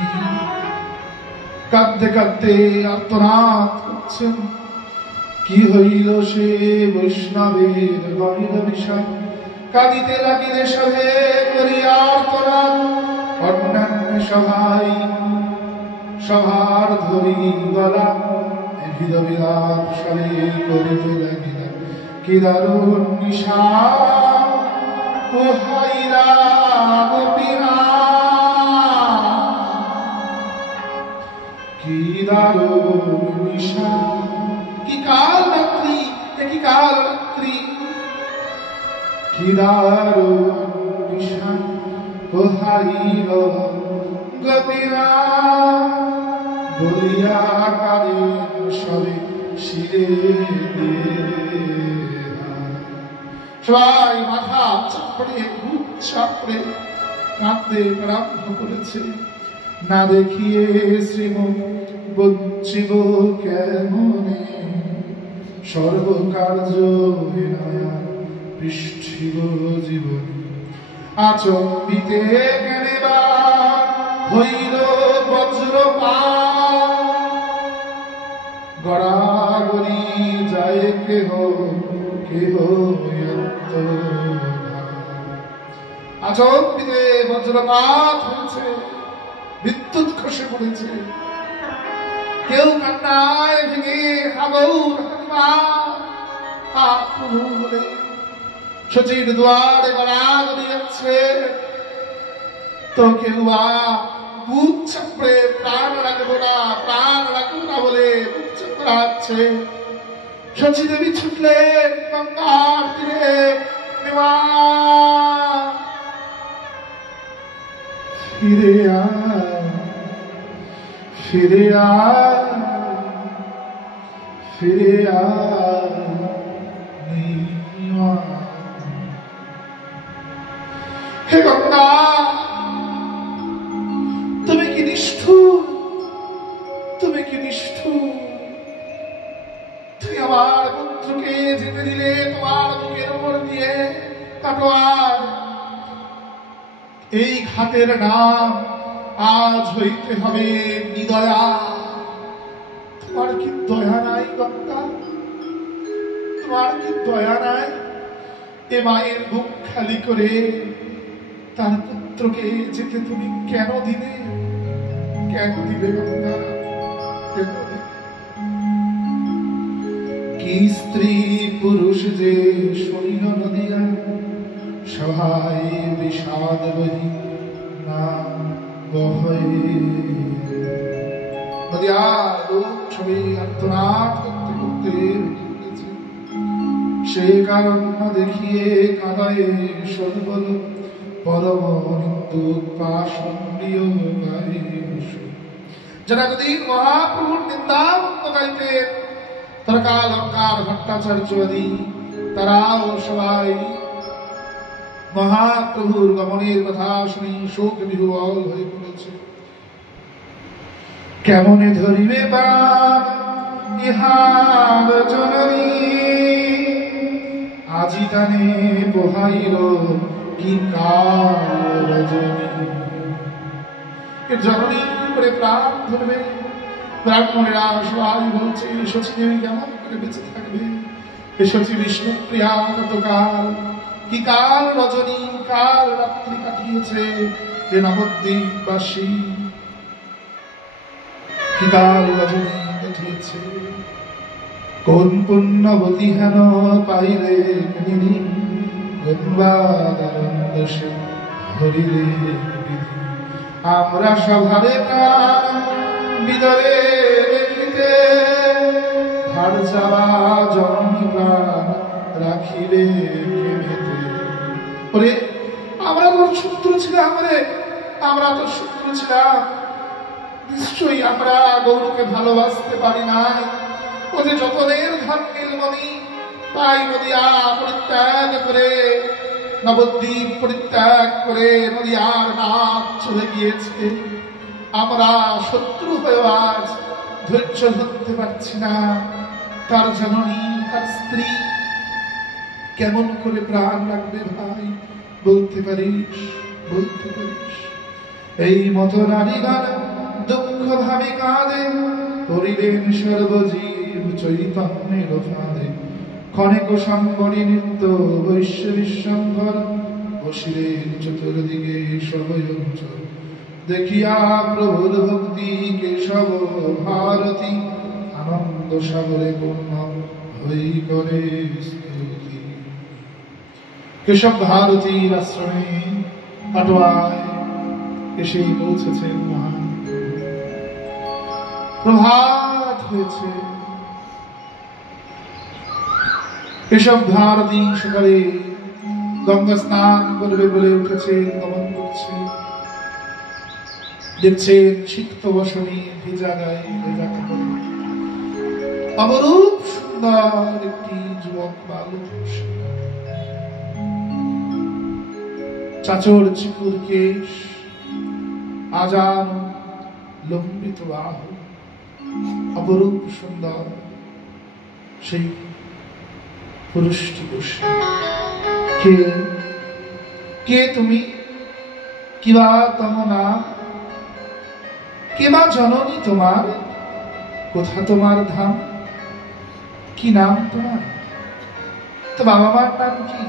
কাঁদতে কাঁদতে আর্তনাদ করছেন। কি হইল সে বৈষ্ণবের গভীর বিষয়? কাঁদিতে লাগিলে সহে করিয়া আর্তনাদ। অন্যান্য সভায় সভার ধরি গলা বিধ বিলাপ সবে করিতে লাগিলেন। কি দারুণ নিশা পোহাইলা গোপীনা, কি দারুণ নিশা। কি কাল রাত্রি, কি কাল রাত্রি, কি দারুণ নিশা পোহাইল গোপীনা। বলিয়া কারেন সবে শিরে সবাই মাথা চাপড়ে বুক চাপড়ে কাঁদতে আরম্ভ করেছে। না দেখিয়ে শ্রীমুখ বঞ্চিব কেমনে, সর্বকার্য পৃষ্ঠিব জীবন। আচম্বিতে কেনে বা হইল বজ্রপাত, গড়াগড়ি যায় কেহ কেহ। আচম্বিতে বজ্রপাত হয়েছে, বিদ্যুৎ খসে পড়েছে। কেউ কান্নায় ভেঙে বলে শচীর দুয়ারে গড়াগড়ি যাচ্ছে। তো কেউ বুক চাপড়ে প্রাণ রাখবো না, প্রাণ রাখবো না বলে বুক চাপড়াচ্ছে। শচী দেবী ছুটলেন গঙ্গার তীরে। ফিরে আয়, ফিরে আয়, ফিরে আয়। হে গঙ্গা, তুমি কি নিষ্ঠুর, তুমি কি নিষ্ঠুর। তুমি আমার পুত্রকে যেতে দিলে তোমার বুকের উপর দিয়ে কাটোয়ার। এই ঘাটের নাম আজ হইতে হবে নিদয়া। তোমার কি দয়া নাই গঙ্গা, তোমার কি দয়া নাই? এ মায়ের বুক খালি করে তার পুত্রকে যেতে তুমি কেন দিলে? কেন দিলে গঙ্গা, কেন দিলে? কি স্ত্রী পুরুষ যে শৈল নদিয়া, সভায় বিষাদ বহি না বহে। নদিয়ার লোক সবে আর্তনাদ করতে করতে উঠেছে। সে কারণ দেখিয়ে কাঁদায় সর্বল পরম নিন্দু পাশন্ডিয় গায়ে। যারা যদি মহাপ্রভুর নিন্দাবন্ধ গাইতেন তর্কালঙ্কার ভট্টাচার্য আদি, তারাও সবাই মহাপ্রভুর গমনের কথা শুনি শোক বিহ্বল হয়ে পড়েছে। কেমনে ধরিবে প্রাণ ইহার জননী, আজি তানে পোহাইল কি কাল রজনী। এর জননী করে প্রাণ ধরবে। ব্রাহ্মণেরা সবাই বলছে শচীদেবী কেমন করে বেঁচে থাকবে, এ শচী বিষ্ণুপ্রিয়া গতকাল কি কাল রজনী, কাল রাত্রি কাটিয়েছে এ নবদ্বীপবাসী, কি কাল রজনী কাটিয়েছে। কোন পুণ্যবতী হেন পাইলে নিধি, গন্বাদারন্দসে হরিলে বিধি। আমরা সভারে প্রাণ বিদরে দেখিতে, ধার যাওয়া জননী প্রাণ রাখিলে কেমেতে। ওরে আমরা তো শত্রু ছিলাম রে, আমরা তো শত্রু ছিলাম, নিশ্চয়ই আমরা গৌরকে ভালোবাসতে পারি নাই। ও যে যতনের ধন নীলমণি, তাই নদিয়া পরিত্যাগ করে, নবদ্বীপ পরিত্যাগ করে নদিয়ার নাক চলে গিয়েছে। আমরা শত্রু হয়ে আজ ধৈর্য ধরতে পারছি না। তার জননী, তার স্ত্রী কেমন করে প্রাণ লাগবে ভাই, বলতে পারিস, বলতে পারিস? এই মতো নারীগণ দুঃখ ভাবে কাঁদে, করিলেন সর্বজীব চৈতন্যের ফাঁদে। ক্ষণিক সম্বরী নৃত্য বৈশ্য বিশ্বম্ভর, বসিলেন চতুর্দিকে সবয়ঞ্চল। দেখিয়া প্রভুর ভক্তি কেশব ভারতী, আনন্দ সাগরে পূর্ণ হই করে স্তুতি। কেশব ভারতীর আশ্রমে কাটোয়ায় এসে পৌঁছেছেন মহান। প্রভাত হয়েছে। কেশব ভারতী সকালে গঙ্গা স্নান করবে বলে উঠেছে, গমন করছে। দেখছেন সিক্ত বসনী ভেজা গায়ে ভেজা কাপড়, অপরূপ সুন্দর একটি যুবক বালক, চাচর চিকুর কেশ, আজান লম্বিত বাহু, অপরূপ সুন্দর সেই পুরুষটি বসে। কে কে তুমি? কিবা তম নাম? কে বা জননী তোমার? কোথা তোমার ধাম? কি নাম তোমার? তো বাবা মার নাম কি?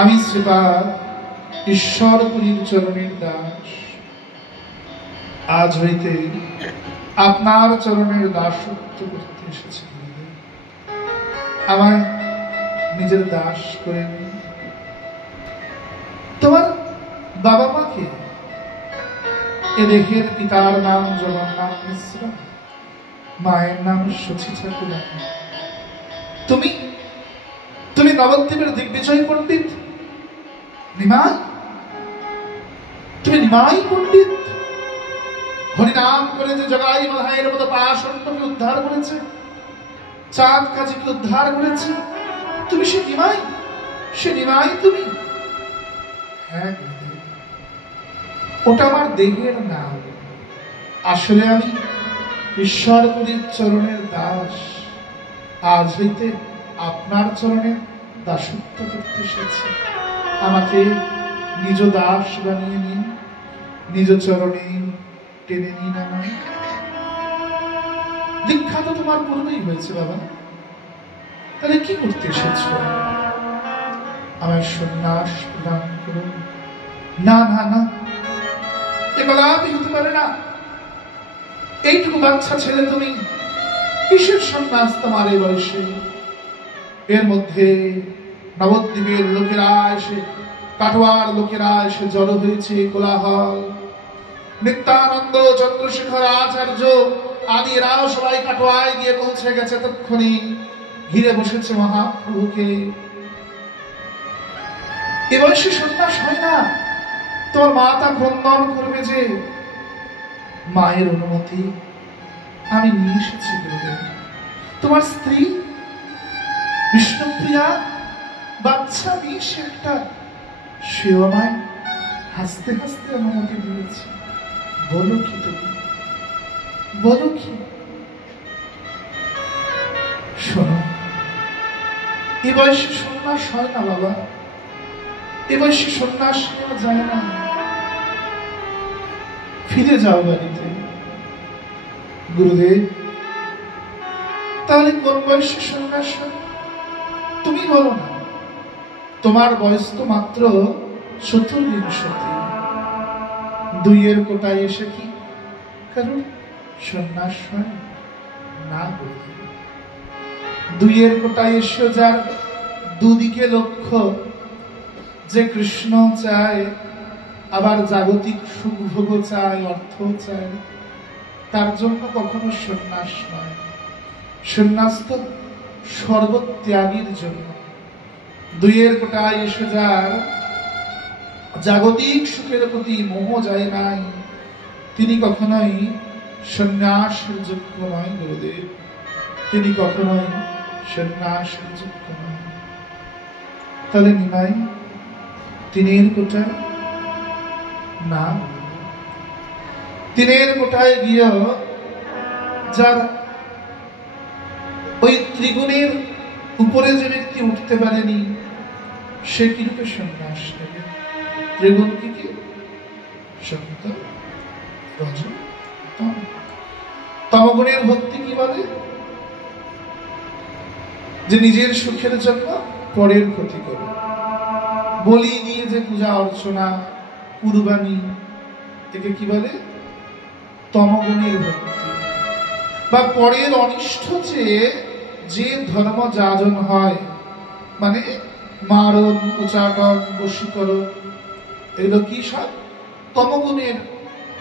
আমি শ্রীপাদ ঈশ্বরপুরীর চরণের দাস। আজ হইতে আপনার চরণের দাসত্ব করতে এসেছি। আমায় নিজের দাস করে নিন। তোমার বাবা মা কে? এ দেহের পিতার নাম জগন্নাথ মিশ্র, মায়ের নাম শচী ঠাকুরানী। তুমি তুমি নবদ্বীপের দিগ্বিজয় পণ্ডিত নিমাই? তুমি নিমাই পণ্ডিত? হরিনাম করে যে জগাই মাধাইয়ের মতো পাষণ্ডকে উদ্ধার করেছে, চাঁদ কাজীকে উদ্ধার করেছে, তুমি সে নিমাই? সে নিমাই তুমি? হ্যাঁ, ওটা আমার দেহের নাম। আসলে আমি ঈশ্বরপুরীর চরণের দাস। আজ হইতে আপনার চরণের দাসত্ব করতে এসেছি। আমাকে নিজ দাস বানিয়ে নিন, নিজ চরণে টেনে নিন। আমার দীক্ষা তো তোমার পূর্বেই হয়েছে বাবা, তাহলে কি করতে এসেছ? আমার সন্ন্যাস প্রদান করো। না না না, এ কদাপি হতে পারে না। এইটুকু বাচ্চা ছেলে তুমি, কিসের সন্ন্যাস তোমার এই বয়সে? এর মধ্যে নবদ্বীপের লোকেরা এসে, কাটোয়ার লোকেরা এসে জড়ো হয়েছে, কোলাহল। নিত্যানন্দ, চন্দ্রশেখর আচার্য আদিরাও সবাই কাটোয়ায় গিয়ে পৌঁছে গেছে। তৎক্ষণি ঘিরে বসেছে মহাপ্রভুকে। এ বয়সে সন্ন্যাস হয় না। তোর মা তা ক্রন্দন করবে যে মায়ের অনুমতি আমি নিয়ে এসেছি। তোমার স্ত্রী বিষ্ণুপ্রিয়া বাচ্চা মেয়ে সে একটা, সেও আমায় হাসতে হাসতে অনুমতি দিয়েছে। বলো কি তুমি, বলো কি? শোনো, এ বয়সে সন্ন্যাস হয় না বাবা, এ বয়সে সন্ন্যাস নেওয়া যায় না। ফিরে যাও বাড়িতে। গুরুদেব, তাহলে কোন বয়সে সন্ন্যাস হয় তুমি বলো না। তোমার বয়স তো মাত্র ৪৭। ২-এর কোটায় এসে কি কারণ সন্ন্যাস হয় না? গুরুদেব, ২-এর কোটায় এসে যার দুদিকে লক্ষ্য, যে কৃষ্ণ চায় আবার জাগতিক সুখ ভোগ চায়, অর্থ চায়, তার জন্য কখনো সন্ন্যাস নয়। সন্ন্যাস তো সর্বত্যাগীর জন্য। ২-এর কোটায় এসে যার জাগতিক সুখের প্রতি মোহ যায় নাই, তিনি কখনোই সন্ন্যাসের যোগ্য নয়। গুরুদেব, তিনি কখনোই সন্ন্যাসের যোগ্য নয়। তাহলে নিমাই ৩-এর কোটায় না, ৩-এর কোটায় গিয়েও যার ওই ত্রিগুণের উপরে যে ব্যক্তি উঠতে পারেনি, সে কিরূপে সন্ন্যাস নেবে? ত্রিগুণ কি কি? সত্য, রজ, তম। তমগুণের ভক্তি কি বলে? যে নিজের সুখের জন্য পরের ক্ষতি করে। বলি দিয়ে যে পূজা অর্চনা, কুরবানি, একে কি বলে? তমগুণের ভক্তি। বা পরের অনিষ্ট যে ধর্ম যাজন হয়, মানে মারণ, উচাটন, বশীকরণ, এগুলো কি সব তমগুণের।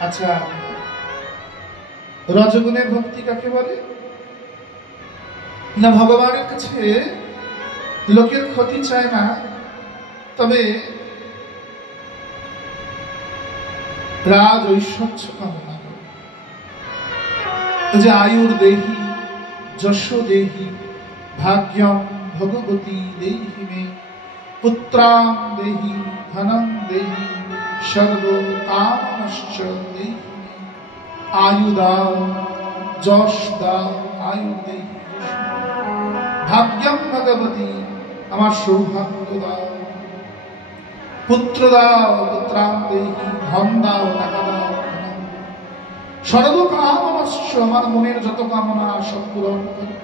আচ্ছা, রজগুণের ভক্তি কাকে বলে? না ভগবানের কাছে লোকের ক্ষতি চায় না, তবে রাজ ঐশ্বর্য কামনা করে। যে আয়ুর দেহি, যশ দেহি, ভাগ্যম ভগবতী দেহি মে, পুত্রাং দেহি, ধনং দেহি, সর্ব কামশ্চ দেহি মে। আয়ু দাও, যশ দাও, আয়ু দেহি, ভাগ্যম ভগবতী, আমার সৌভাগ্য দাও, পুত্র দাও, পুত্রাং দেহি, ধন দাও, টাকা দাও, সর্বকামশ্চ, আমার মনের যত কামনা সব পূরণ করো।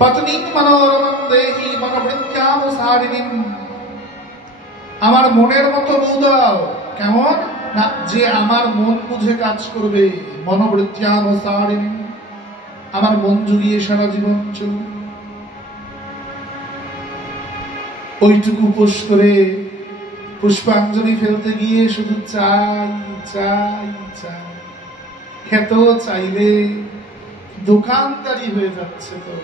পত্নী মনোরমং দেহি, মনোবৃত্যানুসারিণীম, আমার মনের মতো বউ দাও। কেমন না? যে আমার মন বুঝে কাজ করবে। মনোবৃত্যানুসারিণীম, আমার মন জুগিয়ে সারা জীবন চলবে। ওইটুকু উপোস করে পুষ্পাঞ্জলি ফেলতে গিয়ে শুধু চাই চাই চাই, খেত চাইলে দোকানদারি হয়ে যাচ্ছে। তো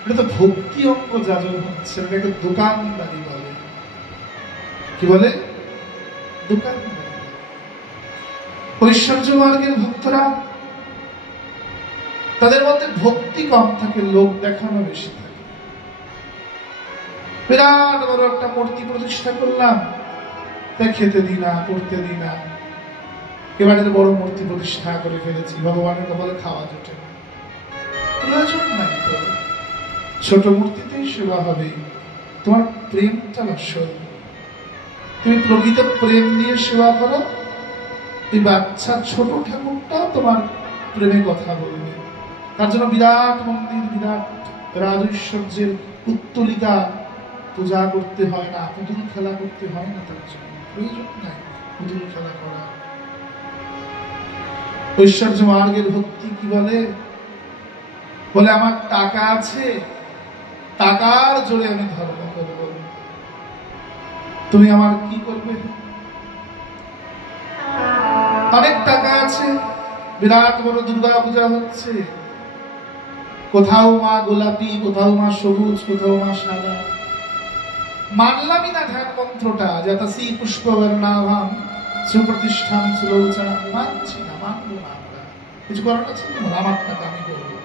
এটা তো ভক্তি অঙ্গ যাজন হচ্ছে, এটাকে দোকানদারি বলে। কি বলে? দোকানদারি। ঐশ্বর্য মার্গের ভক্তরা, তাদের মধ্যে ভক্তি কম থাকে, লোক দেখানো বেশি থাকে। বিরাট বড় একটা মূর্তি প্রতিষ্ঠা করলাম, তাই খেতে দিই না, পড়তে দিই না। এবারে বড় মূর্তি প্রতিষ্ঠা করে ফেলেছি, ভগবানের কপালে খাওয়া জোটে না। প্রয়োজন নাই তো, ছোট মূর্তিতেই সেবা হবে। তোমার প্রেমটা আসল। তুমি প্রকৃত প্রেম দিয়ে সেবা করো, এই বাচ্চা ছোট ঠাকুরটাও তোমার প্রেমে কথা বলবে। তার জন্য বিরাট মন্দির, বিরাট রাজৈশ্বর্যের উত্তোলিকা পূজা করতে হয় না, পুতুল খেলা করতে হয় না। তার জন্য প্রয়োজন নাই পুতুল খেলা করা। ঐশ্বর্য মার্গের ভক্তি কি বলে? বলে আমার টাকা আছে, টাকার জোরে আমি ধর্ম করব। তুমি আমার কি করবে? অনেক টাকা আছে, বিরাট বড় দুর্গা পূজা হচ্ছে, কোথাও মা গোলাপি, কোথাও মা সবুজ, কোথাও মা সাদা। মানলামই না ধ্যান মন্ত্রটা, যতসি পুষ্পবর্ণাভাম সুপ্রতিষ্ঠান সুলোচনা। মানছি না, মানবো না। আমরা কিছু করার আছে, আমার টাকা আমি করবো,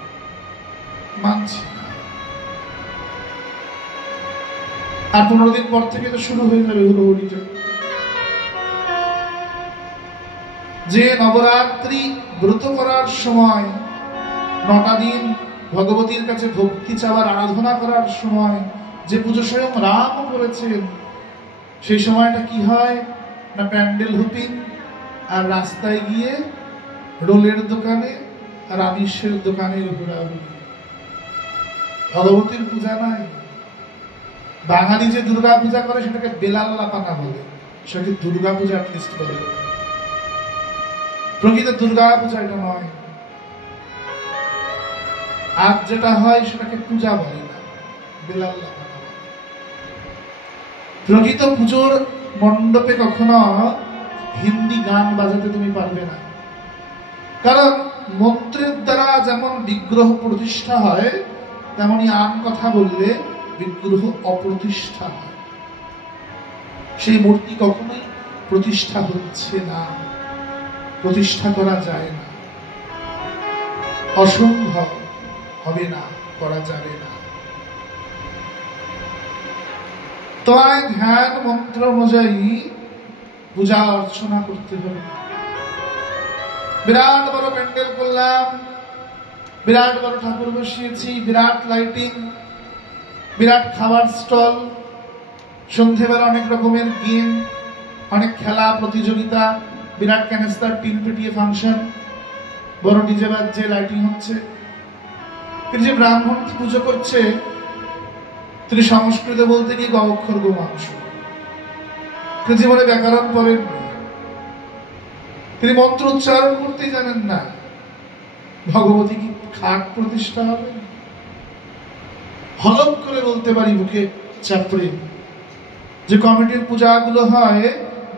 মানছি না। আর 15 দিন পর থেকে তো শুরু হয়ে যাবে হুড়োহুড়িটা। যে নবরাত্রি ব্রত করার সময় 9টা দিন ভগবতীর কাছে ভক্তি চাওয়ার, আরাধনা করার সময় যে পুজো স্বয়ং রাম করেছেন, সেই সময়টা কি হয় না, প্যান্ডেল হুপিং আর রাস্তায় গিয়ে রোলের দোকানে আর আমিষের দোকানের ঘোরাঘুরি। ভগবতীর পূজা নাই। বাঙালি যে দুর্গা পূজা করে সেটাকে বেলাল্লাপানা বলে, সেটাকে দুর্গা পূজা অ্যাটলিস্ট বলে। প্রকৃত দুর্গা পূজা এটা নয়। আর যেটা হয় সেটাকে পূজা বলে না, বেলাল্লাপানা। প্রকৃত পুজোর মণ্ডপে কখনো হিন্দি গান বাজাতে তুমি পারবে না, কারণ মন্ত্রের দ্বারা যেমন বিগ্রহ প্রতিষ্ঠা হয়, তেমনি আন কথা বললে বিগ্রহ অপ্রতিষ্ঠা হয়। সেই মূর্তি কখনোই প্রতিষ্ঠা হচ্ছে না, প্রতিষ্ঠা করা যায় না, অসম্ভব, হবে না, করা যাবে না। তোমায় ধ্যান মন্ত্র অনুযায়ী পূজা অর্চনা করতে হবে। বিরাট বড় প্যান্ডেল করলাম, বিরাট বড় ঠাকুর বসিয়েছি, বিরাট লাইটিং, বিরাট খাবার স্টল, সন্ধ্যেবেলা অনেক রকমের গেম, অনেক খেলা প্রতিযোগিতা, বিরাট ক্যানেস্টার টিন পিটিয়ে ফাংশন, বড় ডিজে বাজছে, লাইটিং হচ্ছে। কিন্তু যে ব্রাহ্মণটি পুজো করছে, তিনি সংস্কৃত বলতে গিয়ে গবক্ষর গোমাংস, তিনি জীবনে ব্যাকরণ পড়েন, তিনি মন্ত্র উচ্চারণ করতেই জানেন না। ভগবতী কি খাট প্রতিষ্ঠা হবে? হলক করে বলতে পারি বুকে চাপড়ে, যে কমিটির পূজাগুলো হয়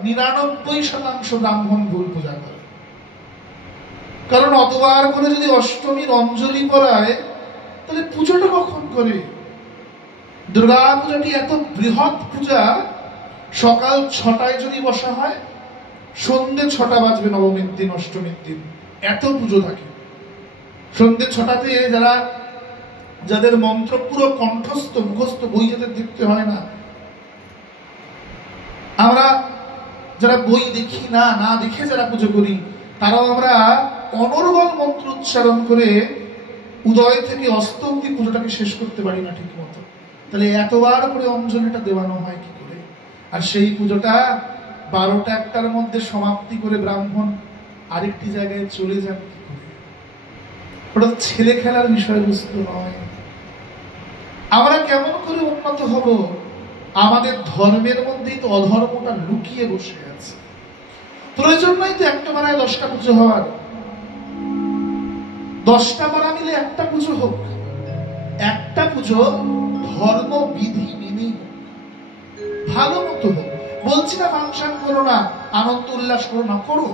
99% ব্রাহ্মণ ভুল পূজা করে। কারণ অতবার করে যদি অষ্টমীর অঞ্জলি পড়ায়, তাহলে পুজোটা কখন করে? দুর্গা পূজাটি এত বৃহৎ পূজা, সকাল 6টায় যদি বসা হয়, সন্ধ্যে 6টা বাজবে নবমীর দিন, অষ্টমীর দিন, এত পুজো থাকে। সন্ধ্যে 6টাতে যাদের মন্ত্র পুরো কণ্ঠস্থ, মুখস্থ, বই যাদের দেখতে হয় না, আমরা যারা বই দেখি না, না দেখে যারা পুজো করি, তারাও আমরা অনর্গল মন্ত্র উচ্চারণ করে উদয় থেকে অস্ত অব্দি পুজোটাকে শেষ করতে পারি না ঠিক মতো। তাহলে এতবার করে অঞ্জলিটা দেওয়ানো হয় কি করে? আর সেই পুজোটা 12টা 1টার মধ্যে সমাপ্তি করে ব্রাহ্মণ আরেকটি জায়গায় চলে যান কি করে? ওটা ছেলে খেলার বিষয়বস্তু নয়। আমরা কেমন করে উন্নত হব? আমাদের ধর্মের মধ্যেই তো অধর্মটা লুকিয়ে বসে আছে। প্রয়োজন নাই তো একটা বেলায় 10টা পুজো হওয়ার, 10টা পাড়া মিলে একটা পুজো হোক। একটা পুজো ধর্ম বিধি মেনে ভালো মতো হোক। বলছি না ফাংশন করো না, আনন্দ উল্লাস করো না, করো,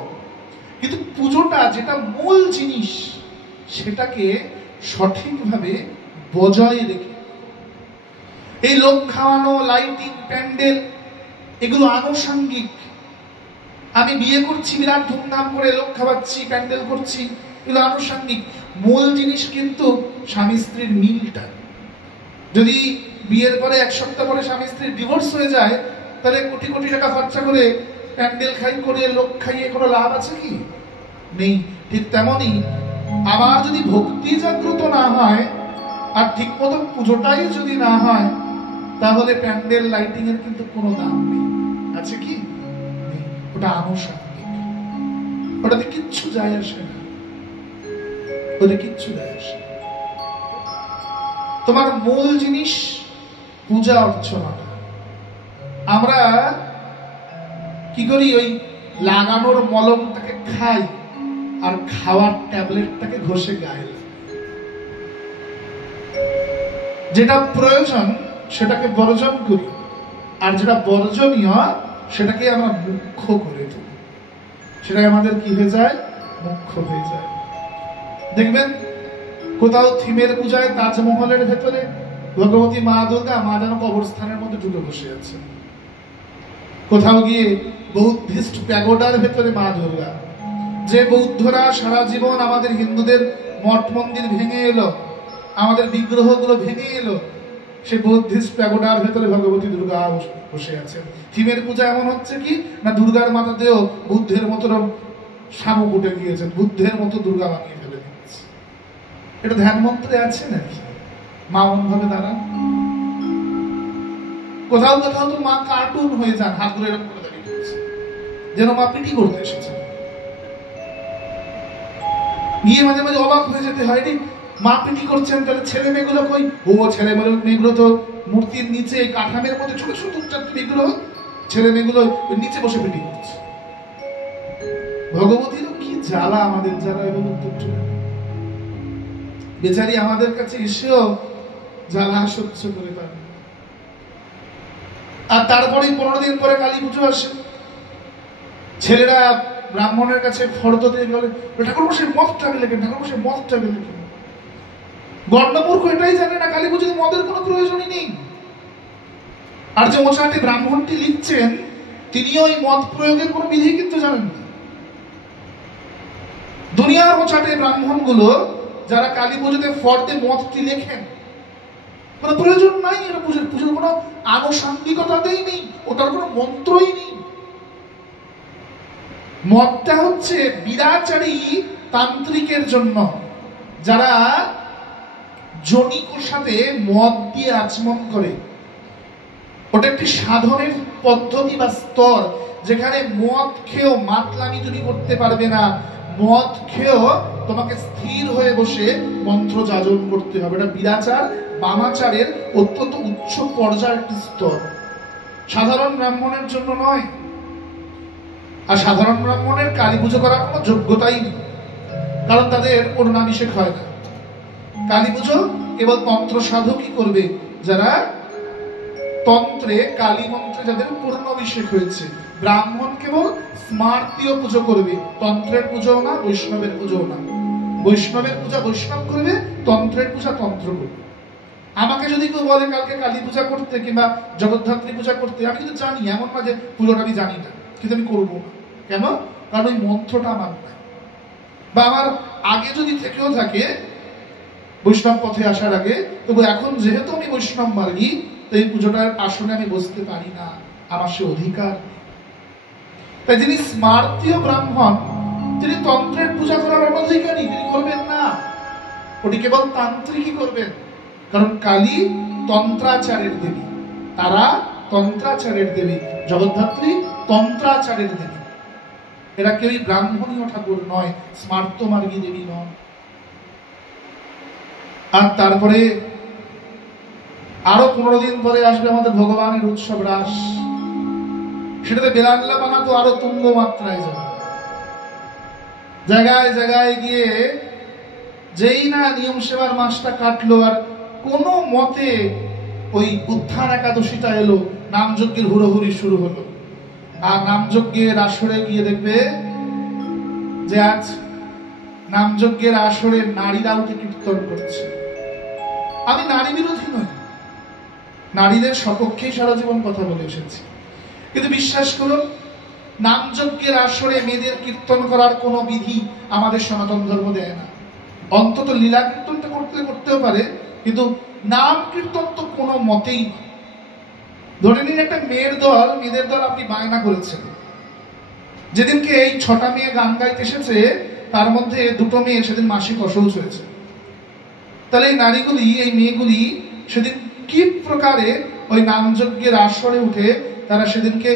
কিন্তু পুজোটা যেটা মূল জিনিস সেটাকে সঠিকভাবে বজায় রেখে। এই লোক খাওয়ানো, লাইটিং, প্যান্ডেল, এগুলো আনুষঙ্গিক। আমি বিয়ে করছি, বিরাট ধুমধাম করে লোক খাওয়াচ্ছি, প্যান্ডেল করছি, এগুলো আনুষঙ্গিক। মূল জিনিস কিন্তু স্বামী স্ত্রীর মিলটা। যদি বিয়ের পরে 1 সপ্তাহ পরে স্বামী স্ত্রীর ডিভোর্স হয়ে যায়, তাহলে কোটি কোটি টাকা খরচা করে প্যান্ডেল করে লোক খাইয়ে কোনো লাভ আছে কি? নেই। ঠিক তেমনই আবার যদি ভক্তি জাগ্রত না হয়, আর ঠিক মতো পুজোটাই যদি না হয়, তাহলে প্যান্ডেল লাইটিং এর কিন্তু কোনো দাম নেই। আছে কি? নেই। ওটা আনুষঙ্গিক, ওটাতে কিচ্ছু যায় আসে না, ওটা কিচ্ছু যায় আসে। তোমার মূল জিনিস পূজা অর্চনাটা। আমরা কি করি? ওই লাগানোর মলমটাকে খাই, আর খাওয়ার ট্যাবলেটটাকে ঘষে গায়ে। যেটা প্রয়োজন সেটাকে বর্জন করি, আর যেটা বর্জনীয় সেটাকে আমরা মুখ্য করে তুলি। সেটাই আমাদের কি হয়ে যায়, মুখ্য হয়ে যায়। দেখবেন কোথাও থিমের পূজায় তাজমহলের ভেতরে ভগবতী মা দুর্গা মা যেন কবরস্থানের মধ্যে ঢুকে বসে আছে। কোথাও গিয়ে বৌদ্ধিস্ট প্যাগোডার ভেতরে মা দুর্গা, যে বৌদ্ধরা সারা জীবন আমাদের হিন্দুদের মঠ মন্দির ভেঙে এলো, আমাদের বিগ্রহগুলো ভেঙে এলো, সে বৌদ্ধিস্ট প্যাগোডার ভেতরে ভগবতী দুর্গা বসে আছেন। থিমের পূজা এমন হচ্ছে কি না, দুর্গার মাথাতেও বুদ্ধের মতো শামুক উঠে গিয়েছেন, বুদ্ধের মতো দুর্গা বানিয়ে ফেলে দিচ্ছে। এটা ধ্যান মন্ত্রে আছে নাকি? মা ভাবে দাঁড়ান। কোথাও কোথাও তো মা কার্টুন হয়ে যান, হাত ধরে এরকম করে দাঁড়িয়ে রয়েছে, যেন মা পিটি করতে এসেছে। গিয়ে মাঝে মাঝে অবাক হয়ে যেতে হয়, মা পিটি করছেন, তাহলে ছেলে মেয়েগুলো কই? ও ছেলে মেয়েগুলো তো মূর্তির নিচে কাঠামের মধ্যে ছোট ছোট চারটি বিগ্রহ, ছেলে মেয়েগুলো নিচে বসে পিটি করছে। ভগবতীরও কি জ্বালা আমাদের যারা এবং বেচারি আমাদের কাছে এসেও জ্বালা সহ্য করে পারে। আর তারপরে 15 দিন পরে কালী পুজো আসে। ছেলেরা ব্রাহ্মণের কাছে ফর্দ দিয়ে বলে, ঠাকুরমশাই মদটা গেলে কেন, ঠাকুরমশাই মদটা গেলে কেন? গণ্ডমূর্খ এটাই জানে না কালী পুজোতে মদের কোনো প্রয়োজনই নেই। আর যে ওচাটে ব্রাহ্মণটি লিখছেন, তিনিও এই মদ প্রয়োগের কোনো বিধি কিন্তু জানেন না। দুনিয়ার ওচাটে ব্রাহ্মণগুলো যারা কালী পুজোতে ফর্দে মদটি লেখেন, কোনো প্রয়োজন নাই। এটা পুজোর কোনো আনুষঙ্গিকতাতেই নেই, ওটার কোনো মন্ত্রই নেই। মদটা হচ্ছে বিরাচারী তান্ত্রিকের জন্য, যারা জনিকর সাথে মদ দিয়ে আচমন করে। ওটা একটি সাধনের পদ্ধতি বা স্তর, যেখানে মদ খেয়েও মাতলামি তুমি করতে পারবে না, মদ খেয়েও তোমাকে স্থির হয়ে বসে মন্ত্র যাজন করতে হবে। এটা বিরাচার বামাচারের অত্যন্ত উচ্চ পর্যায়ের একটি স্তর, সাধারণ ব্রাহ্মণের জন্য নয়। আর সাধারণ ব্রাহ্মণের কালী পুজো করার কোনো যোগ্যতাই নেই, কারণ তাদের পূর্ণাভিষেক হয় না। কালী পুজো কেবল তন্ত্র সাধকই করবে, যারা তন্ত্রে কালী মন্ত্রে যাদের পূর্ণাভিষেক হয়েছে। ব্রাহ্মণ কেবল স্মার্তীয় পুজো করবে, তন্ত্রের পুজোও না, বৈষ্ণবের পুজোও না। বৈষ্ণবের পূজা বৈষ্ণব করবে, তন্ত্রের পূজা তন্ত্র করবে। আমাকে যদি কেউ বলে কালকে কালী পূজা করতে কিংবা জগদ্ধাত্রী পূজা করতে, আমি কিন্তু জানি, এমন না যে পুজোটা আমি জানি না, কিন্তু আমি করবো না। কেন? কারণ ওই মন্ত্রটা আমার নাই, বা আমার আগে যদি থেকেও থাকে বৈষ্ণব পথে আসার আগে, তবু এখন যেহেতু আমি বৈষ্ণব মার্গী, তো এই পুজোটার আসনে আমি বসতে পারি না, আমার সে অধিকার। তাই যিনি স্মার্তীয় ব্রাহ্মণ, তিনি তন্ত্রের পূজা করার অনধিকারী, তিনি করবেন না। ওটি কেবল তান্ত্রিকই করবেন, কারণ কালী তন্ত্রাচারের দেবী, তারা তন্ত্রাচারের দেবী, জগদ্ধাত্রী তন্ত্রাচারের দেবী। এরা কেউই ব্রাহ্মণীয় ঠাকুর নয়, স্মার্ত মার্গী দেবী নয়। আর তারপরে আরো 15 দিন পরে আসবে আমাদের ভগবানের উৎসব রাস। সেটাতে বেলাল্লা বানা তো আরো তুঙ্গ মাত্রায় যাবে। জায়গায় জায়গায় গিয়ে যেই না নিয়ম সেবার মাসটা কাটলো, আর কোনো মতে ওই উত্থান একাদশীটা এলো, নামযজ্ঞের হুড়োহুড়ি শুরু হলো। আর নামযজ্ঞের আসরে গিয়ে দেখবে যে আজ নামযজ্ঞের আসরে নারীরা উঠে কীর্তন করছে। আমি নারী বিরোধী নই, নারীদের সপক্ষেই সারা জীবন কথা বলে এসেছি, কিন্তু বিশ্বাস করুন, নামযজ্ঞের আসরে মেয়েদের কীর্তন করার কোনো বিধি আমাদের সনাতন ধর্ম দেয় না। অন্তত লীলা কীর্তনটা করতেও পারে, কিন্তু নাম কীর্তন তো কোনো মতেই নয়। ধরে নিন একটা মেয়েদের দল আপনি বায়না করেছেন, যেদিনকে এই 6টা মেয়ে গান গাইতে এসেছে, তার মধ্যে 2টো মেয়ে সেদিন মাসিক অশৌচ হয়েছে। তাহলে এই নারীগুলি, এই মেয়েগুলি সেদিন কি প্রকারে ওই নামযজ্ঞের আসরে উঠে তারা সেদিনকে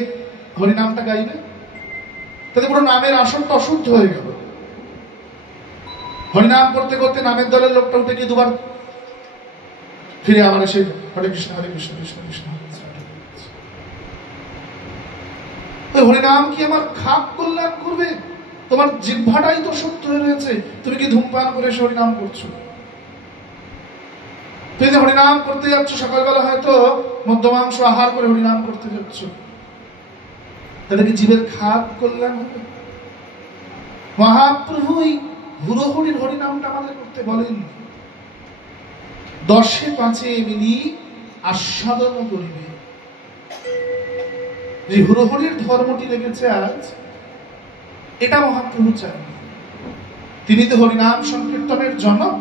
হরিনামটা গাইবে? তাদের পুরো নামের আসরটা অশুদ্ধ হয়ে গেল। হরিনাম করতে করতে নামের দলের লোকটা উঠে গিয়ে 2বার ফিরে আবার এসে হরে কৃষ্ণ হরে কৃষ্ণ কৃষ্ণ কৃষ্ণ। ওই হরিনাম কি আমার খাপ কল্যাণ করবে? তোমার জিহ্বাটাই তো সত্য হয়ে রয়েছে, তুমি কি ধূমপান করে এসে হরিনাম করছো? তুমি যে হরিনাম করতে যাচ্ছ, সকালবেলা হয়তো মধ্যমাংশ আহার করে হরিনাম করতে যাচ্ছ, তাহলে কি জীবের খাপ কল্যাণ হবে? মহাপ্রভু এই হুড়োহুড়ির হরিনামটা আমাদের করতে বলেন, 10-5 মিলি আস্বাদন করিবে। যে হুড়োহুড়ির ধর্মটি লেগেছে আজ, এটা মহাপ্রভু চান। তিনি তো হরিনাম সংকীর্তনের জনক,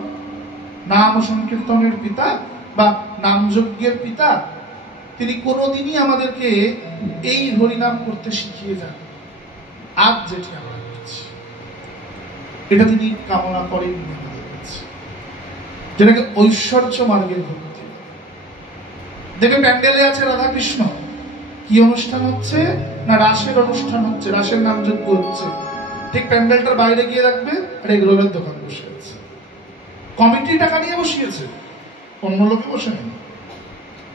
নাম সংকীর্তনের পিতা বা নামযজ্ঞের পিতা। তিনি কোনোদিনই আমাদেরকে এই হরিনাম করতে শিখিয়ে যান। আজ যেটি আমরা করছি, এটা তিনি কামনা করেন আমাদের কাছে, যেটাকে ঐশ্বর্য মার্গের ভক্তি। দেখে প্যান্ডেলে আছে রাধা কৃষ্ণ, কি অনুষ্ঠান হচ্ছে না রাসের অনুষ্ঠান হচ্ছে, রাসের নামযজ্ঞ হচ্ছে। ঠিক প্যান্ডেলটার বাইরে গিয়ে রাখবে আর এগরোলের দোকান বসে আছে। কমিটি টাকা নিয়ে বসিয়েছে, অন্য লোকে বসে নেই।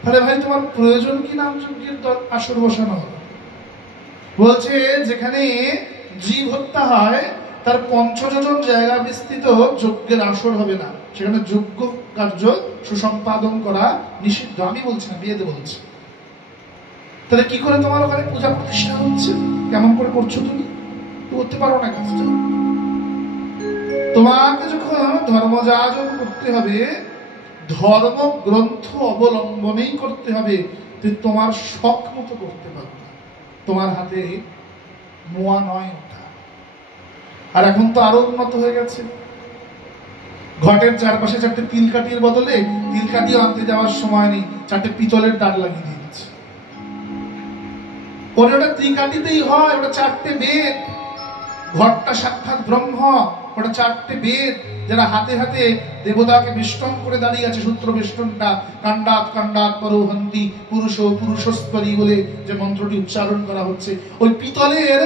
তাহলে ভাই তোমার প্রয়োজন কি নামযজ্ঞের আসর বসানো হবে? বলছে যেখানে জীব হত্যা হয় তার 5 যোজন জায়গা বিস্তৃত যজ্ঞের আসর হবে না, সেখানে যজ্ঞ কার্য সুসম্পাদন করা নিষিদ্ধ। আমি বলছি না, বেদ বলছি। তাহলে কি করে তোমার ওখানে পূজা প্রতিষ্ঠা হচ্ছে? কেমন করে করছো তুমি? করতে পারো না কাজটা। তোমাকে যখন ধর্মযাজন করতে হবে, ধর্মগ্রন্থ অবলম্বনেই করতে হবে। তুই তোমার শখ মতো করতে পারবে না, তোমার হাতে মোয়া নয় ওটা। আর এখন তো আরো উন্নত হয়ে গেছে, ঘটের চারপাশে 4টে তিল কাঠির বদলে তিল কাঠিও আনতে যাওয়ার সময় নেই, 4টে পিতলের ডাল লাগিয়ে দিয়েছে। ওটা ত্রিকাঠিতেই হয়, ওটা 4টে বেদ। ঘটটা সাক্ষাৎ ব্রহ্ম, ওটা 4টে বেদ, যারা হাতে হাতে দেবতাকে বেষ্টন করে দাঁড়িয়ে আছে। সূত্র বেষ্টনটা কাণ্ডাত কাণ্ডাত পরোহন্তি পুরুষ পুরুষস্তরী বলে যে মন্ত্রটি উচ্চারণ করা হচ্ছে, ওই পিতলের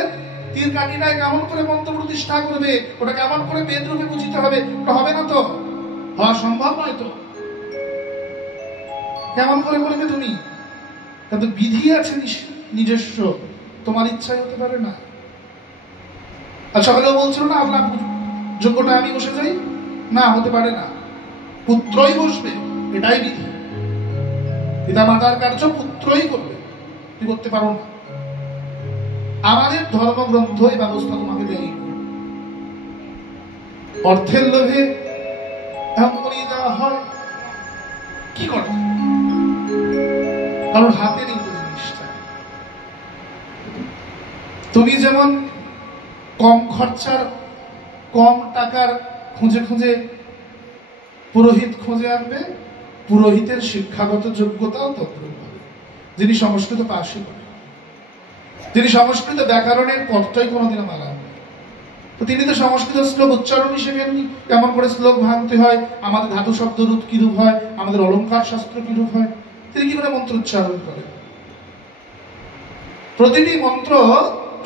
তীর কাঠিটায় কেমন করে মন্ত্র প্রতিষ্ঠা করবে? ওটা কেমন করে বেদ রূপে বুঝিতে হবে? ওটা হবে না তো, হওয়া সম্ভব নয় তো। কেমন করে করবে তুমি? তাদের বিধি আছে নিজস্ব, তোমার ইচ্ছাই হতে পারে না। আর সকালেও বলছিল না আপনার যোগ্যটা আমি বসে যাই, না হতে পারে না, পুত্রই বসবে, এটাই বিধি। পিতা মাতার কার্য পুত্রই করবে, তুমি করতে পারো না। আমাদের ধর্মগ্রন্থ এই ব্যবস্থা তোমাকে দেয়। অর্থের লোভে এমন করিয়ে দেওয়া হয়, কি করে? কারণ হাতে নেই তো জিনিসটা। তুমি যেমন কম খরচার কম টাকার খুঁজে খুঁজে পুরোহিত খুঁজে আনবে, পুরোহিতের শিক্ষাগত যোগ্যতাও তদ্রূপ হবে। যিনি সংস্কৃত পাশই করে, যিনি সংস্কৃত ব্যাকরণের পথটাই কোনোদিনও মারা হবে, তো তিনি তো সংস্কৃত শ্লোক উচ্চারণই শেখেননি। কেমন করে শ্লোক ভাঙতে হয়, আমাদের ধাতু শব্দ রূপ কিরূপ হয়, আমাদের অলঙ্কার শাস্ত্র কিরূপ হয়, তিনি কি করে মন্ত্র উচ্চারণ করেন? প্রতিটি মন্ত্র,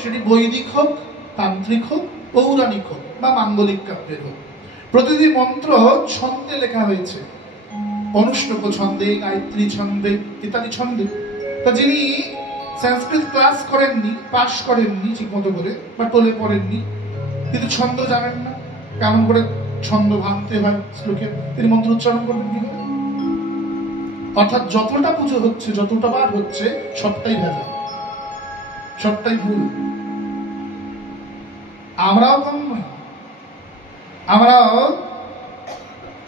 সেটি বৈদিক হোক, তান্ত্রিক হোক, পৌরাণিক হোক বা মাঙ্গলিক কাব্যের হোক, প্রতিটি মন্ত্র ছন্দে লেখা হয়েছে। অনুষ্ঠুপ ছন্দে, গায়ত্রী ছন্দে, ইত্যাদি ছন্দে। তা যিনি সংস্কৃত ক্লাস করেননি, পাশ করেননি ঠিক মতো করে, বা টোলে পড়েননি, কিন্তু ছন্দ জানেন না, কেমন করে ছন্দ ভাঙতে হয় শ্লোকে, তিনি মন্ত্র উচ্চারণ করবেন কি করে? অর্থাৎ যতটা পুজো হচ্ছে, যতটা বার হচ্ছে, সবটাই ভেজা, সবটাই ভুল। আমরাও কম নই। আমরাও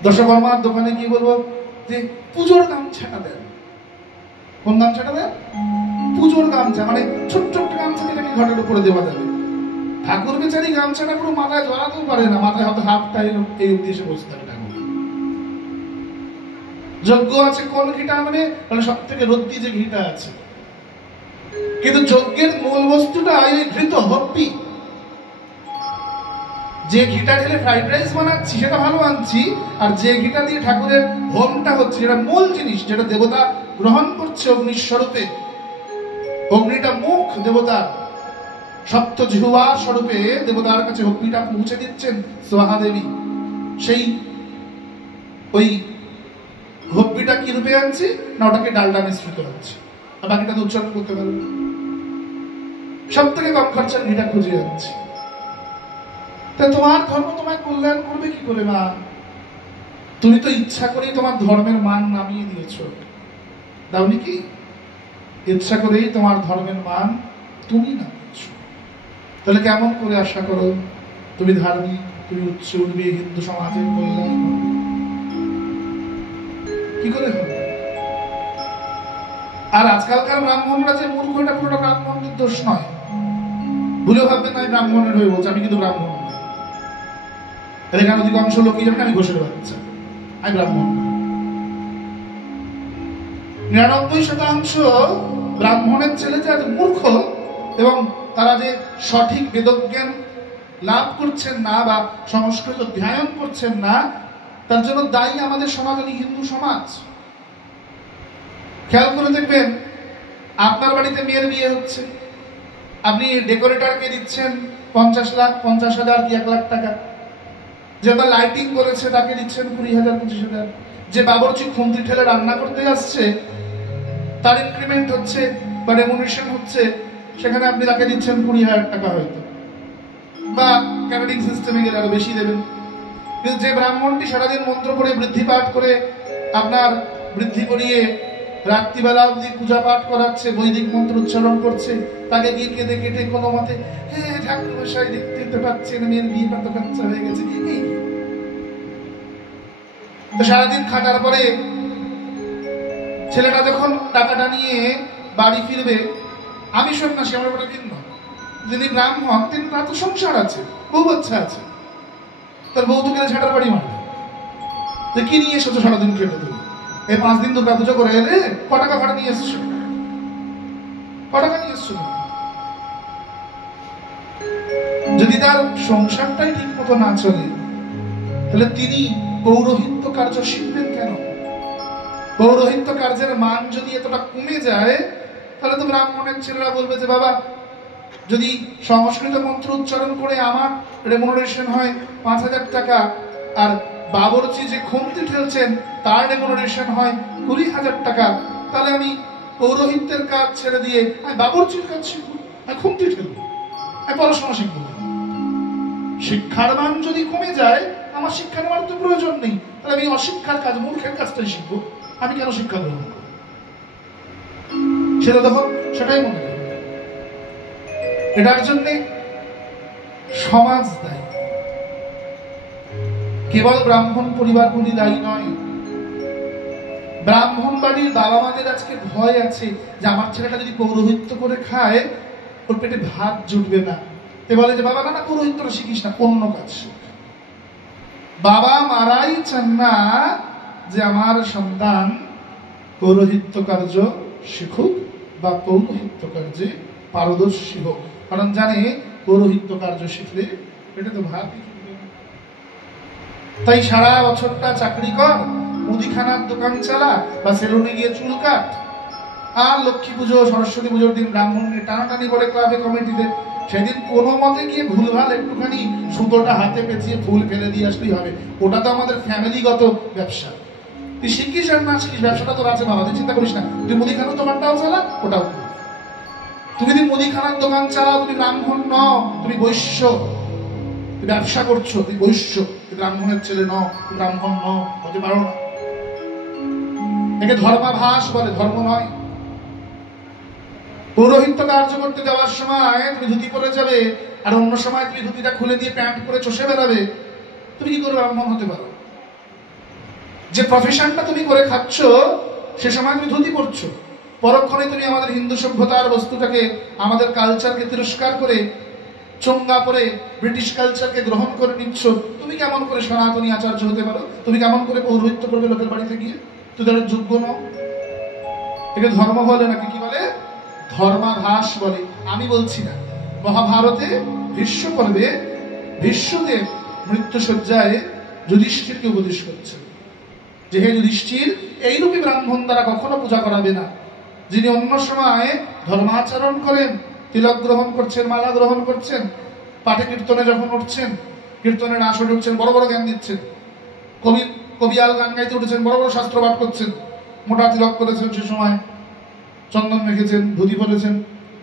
দশকর্মার দোকানে গিয়ে বলবো যে পুজোর গামছাটা দেন। কোন গামছাটা দেন? পুজোর গামছা, মানে ছোট্ট ছোট্ট গামছা যেটাকে ঘটের উপরে দেওয়া যাবে। ঠাকুর বেচারি গামছাটা পুরো মাথায় ধরাতেও পারে না, মাথায় হয়তো হাফটা এই অব্দি এসে বসে থাকে ঠাকুর। যজ্ঞ আছে, কোন ঘিটা আনবে? মানে সব থেকে রদ্দি যে ঘিটা আছে। কিন্তু যজ্ঞের মূল বস্তুটা এই ঘৃত হপ্পি। যে ঘিটা ঢেলে ফ্রাইড রাইস বানাচ্ছি সেটা ভালো আনছি, আর যে ঘিটা দিয়ে ঠাকুরের হোমটা হচ্ছে, যেটা মূল জিনিস, যেটা দেবতা গ্রহণ করছে অগ্নির স্বরূপে, অগ্নিটা মুখ দেবতার, সপ্ত জিহ্বা স্বরূপে দেবতার কাছে অগ্নিটা পৌঁছে দিচ্ছেন সোহা দেবী। সেই ওই হব্বিটা কি রূপে আনছি না, ওটাকে ডালডা মিশ্রিত হচ্ছে, আর বাকিটা তো উচ্চারণ করতে পারবে। সব থেকে কম খরচার ঘিটা খুঁজে যাচ্ছি। তা তোমার ধর্ম তোমায় কল্যাণ করবে কি করে মা? তুমি তো ইচ্ছা করেই তোমার ধর্মের মান নামিয়ে দিয়েছ, দাওনি কি? ইচ্ছা করেই তোমার ধর্মের মান তুমি নামিয়েছ। তাহলে কেমন করে আশা করো তুমি ধার্মিক, তুমি উচ্চ উঠবে, হিন্দু সমাজের কল্যাণ কি করে হবে? আর আজকালকার ব্রাহ্মণরা যে মূর্খ, এটা পুরোটা ব্রাহ্মণদের দোষ নয়। ভুলেও ভাববেন না ব্রাহ্মণের হয়ে বলছে, আমি কিন্তু ব্রাহ্মণ নই। এখানে অধিকাংশ লোকই জানেন আমি ঘোষের বাচ্চা, আমি ব্রাহ্মণ। 99% ব্রাহ্মণের ছেলে যে মূর্খ এবং তারা যে সঠিক বেদজ্ঞান লাভ করছেন না বা সংস্কৃত ধ্যান করছেন না, তার জন্য দায়ী আমাদের সনাতনী হিন্দু সমাজ। খেয়াল করে দেখবেন, আপনার বাড়িতে মেয়ের বিয়ে হচ্ছে, আপনি ডেকোরেটরকে দিচ্ছেন 50,000 কি 1 লাখ টাকা, যে লাইটিং করেছে তাকে দিচ্ছেন 20,000 25,000, যে বাবুর্চি খুন্তি ঠেলে রান্না করতে আসছে তার ইনক্রিমেন্ট হচ্ছে বা রেমুনেশন হচ্ছে, সেখানে আপনি তাকে দিচ্ছেন 20,000 টাকা হয়তো, বা ক্যাটারিং সিস্টেমে গেলে আরো বেশি দেবেন। কিন্তু যে ব্রাহ্মণটি সারাদিন মন্ত্র পড়ে বৃদ্ধি পাঠ করে আপনার বৃদ্ধি করিয়ে রাত্রিবেলা অবধি পূজা পাঠ করাচ্ছে, বৈদিক মন্ত্র উচ্চারণ করছে, তাকে গিয়ে কেঁদে কেটে কোনো মতে হ্যাঁ ঠাকুর মশাই দেখতে পাচ্ছেন মেয়ের বিয়ে কত খরচা হয়ে গেছে, তো সারাদিন খাটার পরে ছেলেটা যখন টাকাটা নিয়ে বাড়ি ফিরবে, আমি সন্ন্যাসী, আমার ওটা ভিন্ন, যিনি ব্রাহ্মণ তিনি তার তো সংসার আছে, বউ বাচ্চা আছে, তার বউ তো গেলে ঝাঁটার বাড়ি মারবে, যে কি নিয়ে এসেছো সারাদিন খেটে দেবে, এই 5 দিন দুর্গা পুজো করে এলে ক টাকা ভাড়া নিয়ে এসছো, ক টাকা নিয়ে এসছো? যদি তার সংসারটাই ঠিক মতো না চলে, তাহলে তিনি পৌরোহিত্য কার্য শিখবেন কেন? পৌরোহিত্য কার্যের মান যদি এতটা কমে যায়, তাহলে তো ব্রাহ্মণের ছেলেরা বলবে যে বাবা যদি সংস্কৃত মন্ত্র উচ্চারণ করে আমার রেমুনারেশন হয় 5,000 টাকা, আর বাবুর্চি যে খুন্তি ঠেলছেন তার রেমুনারেশন হয় 20,000 টাকা, তাহলে আমি পৌরোহিত্যের কাজ ছেড়ে দিয়ে আমি বাবুর্চির কাজ শিখবো, আমি খুন্তি ঠেলবো, আমি পড়াশোনা শিখবো। শিক্ষার মান যদি কমে যায়, আমার শিক্ষা নেওয়ার তো প্রয়োজন নেই, তাহলে আমি অশিক্ষার কাজ, মূর্খের কাজটাই শিখবো, আমি কেন শিক্ষা গ্রহণ করবো? সেটা তখন সেটাই মনে হয়। এটার জন্য সমাজ দায়ী, কেবল ব্রাহ্মণ পরিবারগুলি দায়ী নয়। ব্রাহ্মণ বাড়ির বাবা মাদের আজকে ভয় আছে যে আমার ছেলেটা যদি পৌরোহিত্য করে খায় ওর পেটে ভাত জুটবে না, এ বলে যে বাবা না পৌরোহিত্যটা শিখিস না, অন্য কাজ শিখ। বাবা মারাই চান না যে আমার সন্তান পৌরোহিত্য কার্য শিখুক বা পৌরোহিত্য কার্যে পারদর্শী হোক, কারণ জানে পৌরোহিত্য কার্য শিখলে এটা তো ভাতই জুটবে না। তাই সারা বছরটা চাকরি কর, মুদিখানার দোকান চালা বা সেলুনে গিয়ে চুল কাট, আর লক্ষ্মী পুজো সরস্বতী পুজোর দিন ব্রাহ্মণের টানাটানি করে ক্লাবে কমিটিতে, সেদিন কোনো মতে গিয়ে ভুলভাল একটুখানি সুতোটা হাতে পেঁচিয়ে ফুল ফেলে দিয়ে আসলেই হবে, ওটা তো আমাদের ফ্যামিলিগত ব্যবসা। তুই শিখিস আর না শিখিস, ব্যবসাটা তোর আছে বাবা, তুই চিন্তা করিস না, তুই মুদিখানার দোকানটাও চালা, ওটাও কর। তুমি যদি মুদিখানার দোকান চালাও, তুমি ব্রাহ্মণ নও, তুমি বৈশ্য, তুই ব্যবসা করছো, তুই বৈশ্য, তুই ব্রাহ্মণের ছেলে নও, তুই ব্রাহ্মণ নও, হতে পারো না। একে ধর্মাভাস বলে, ধর্ম নয়। পৌরোহিত্য কার্য করতে যাওয়ার সময় তুমি ধুতি পরে যাবে, আর অন্য সময় তুমি ধুতিটা খুলে দিয়ে প্যান্ট পরে চষে বেড়াবে, তুমি কি করে ব্রাহ্মণ হতে পারো? যে প্রফেশনটা তুমি করে খাচ্ছ সে সময় তুমি ধুতি পরছো, পরক্ষণে তুমি আমাদের হিন্দু সভ্যতার বস্তুটাকে, আমাদের কালচারকে তিরস্কার করে চোঙ্গা পরে ব্রিটিশ কালচারকে গ্রহণ করে নিচ্ছ, তুমি কেমন করে সনাতনী আচার্য হতে পারো? তুমি কেমন করে পৌরোহিত্য করবে লোকের বাড়িতে গিয়ে? তুমি তাদের যোগ্য নও। একে ধর্ম বলে নাকি কি বলে? ধর্মাভাস বলে। আমি বলছি না। মহাভারতে ভীষ্ম পর্বে ভীষ্মদেব মৃত্যুশয্যায় যুধিষ্ঠিরকে উপদেশ করছেন যে হে যুধিষ্ঠির, এইরূপে ব্রাহ্মণ দ্বারা কখনো পূজা করাবে না, যিনি অন্য সময় ধর্মাচরণ করেন, তিলক গ্রহণ করছেন, মালা গ্রহণ করছেন, পাঠে কীর্তনে যখন উঠছেন, কীর্তনের আসরে উঠছেন, বড় বড় জ্ঞান দিচ্ছেন, কবিয়াল গান গাইতে উঠেছেন, বড় বড় শাস্ত্র পাঠ করছেন, মোটা তিলক করেছেন, সে সময় চন্দন মেখেছেন, ধুতি পরেছেন,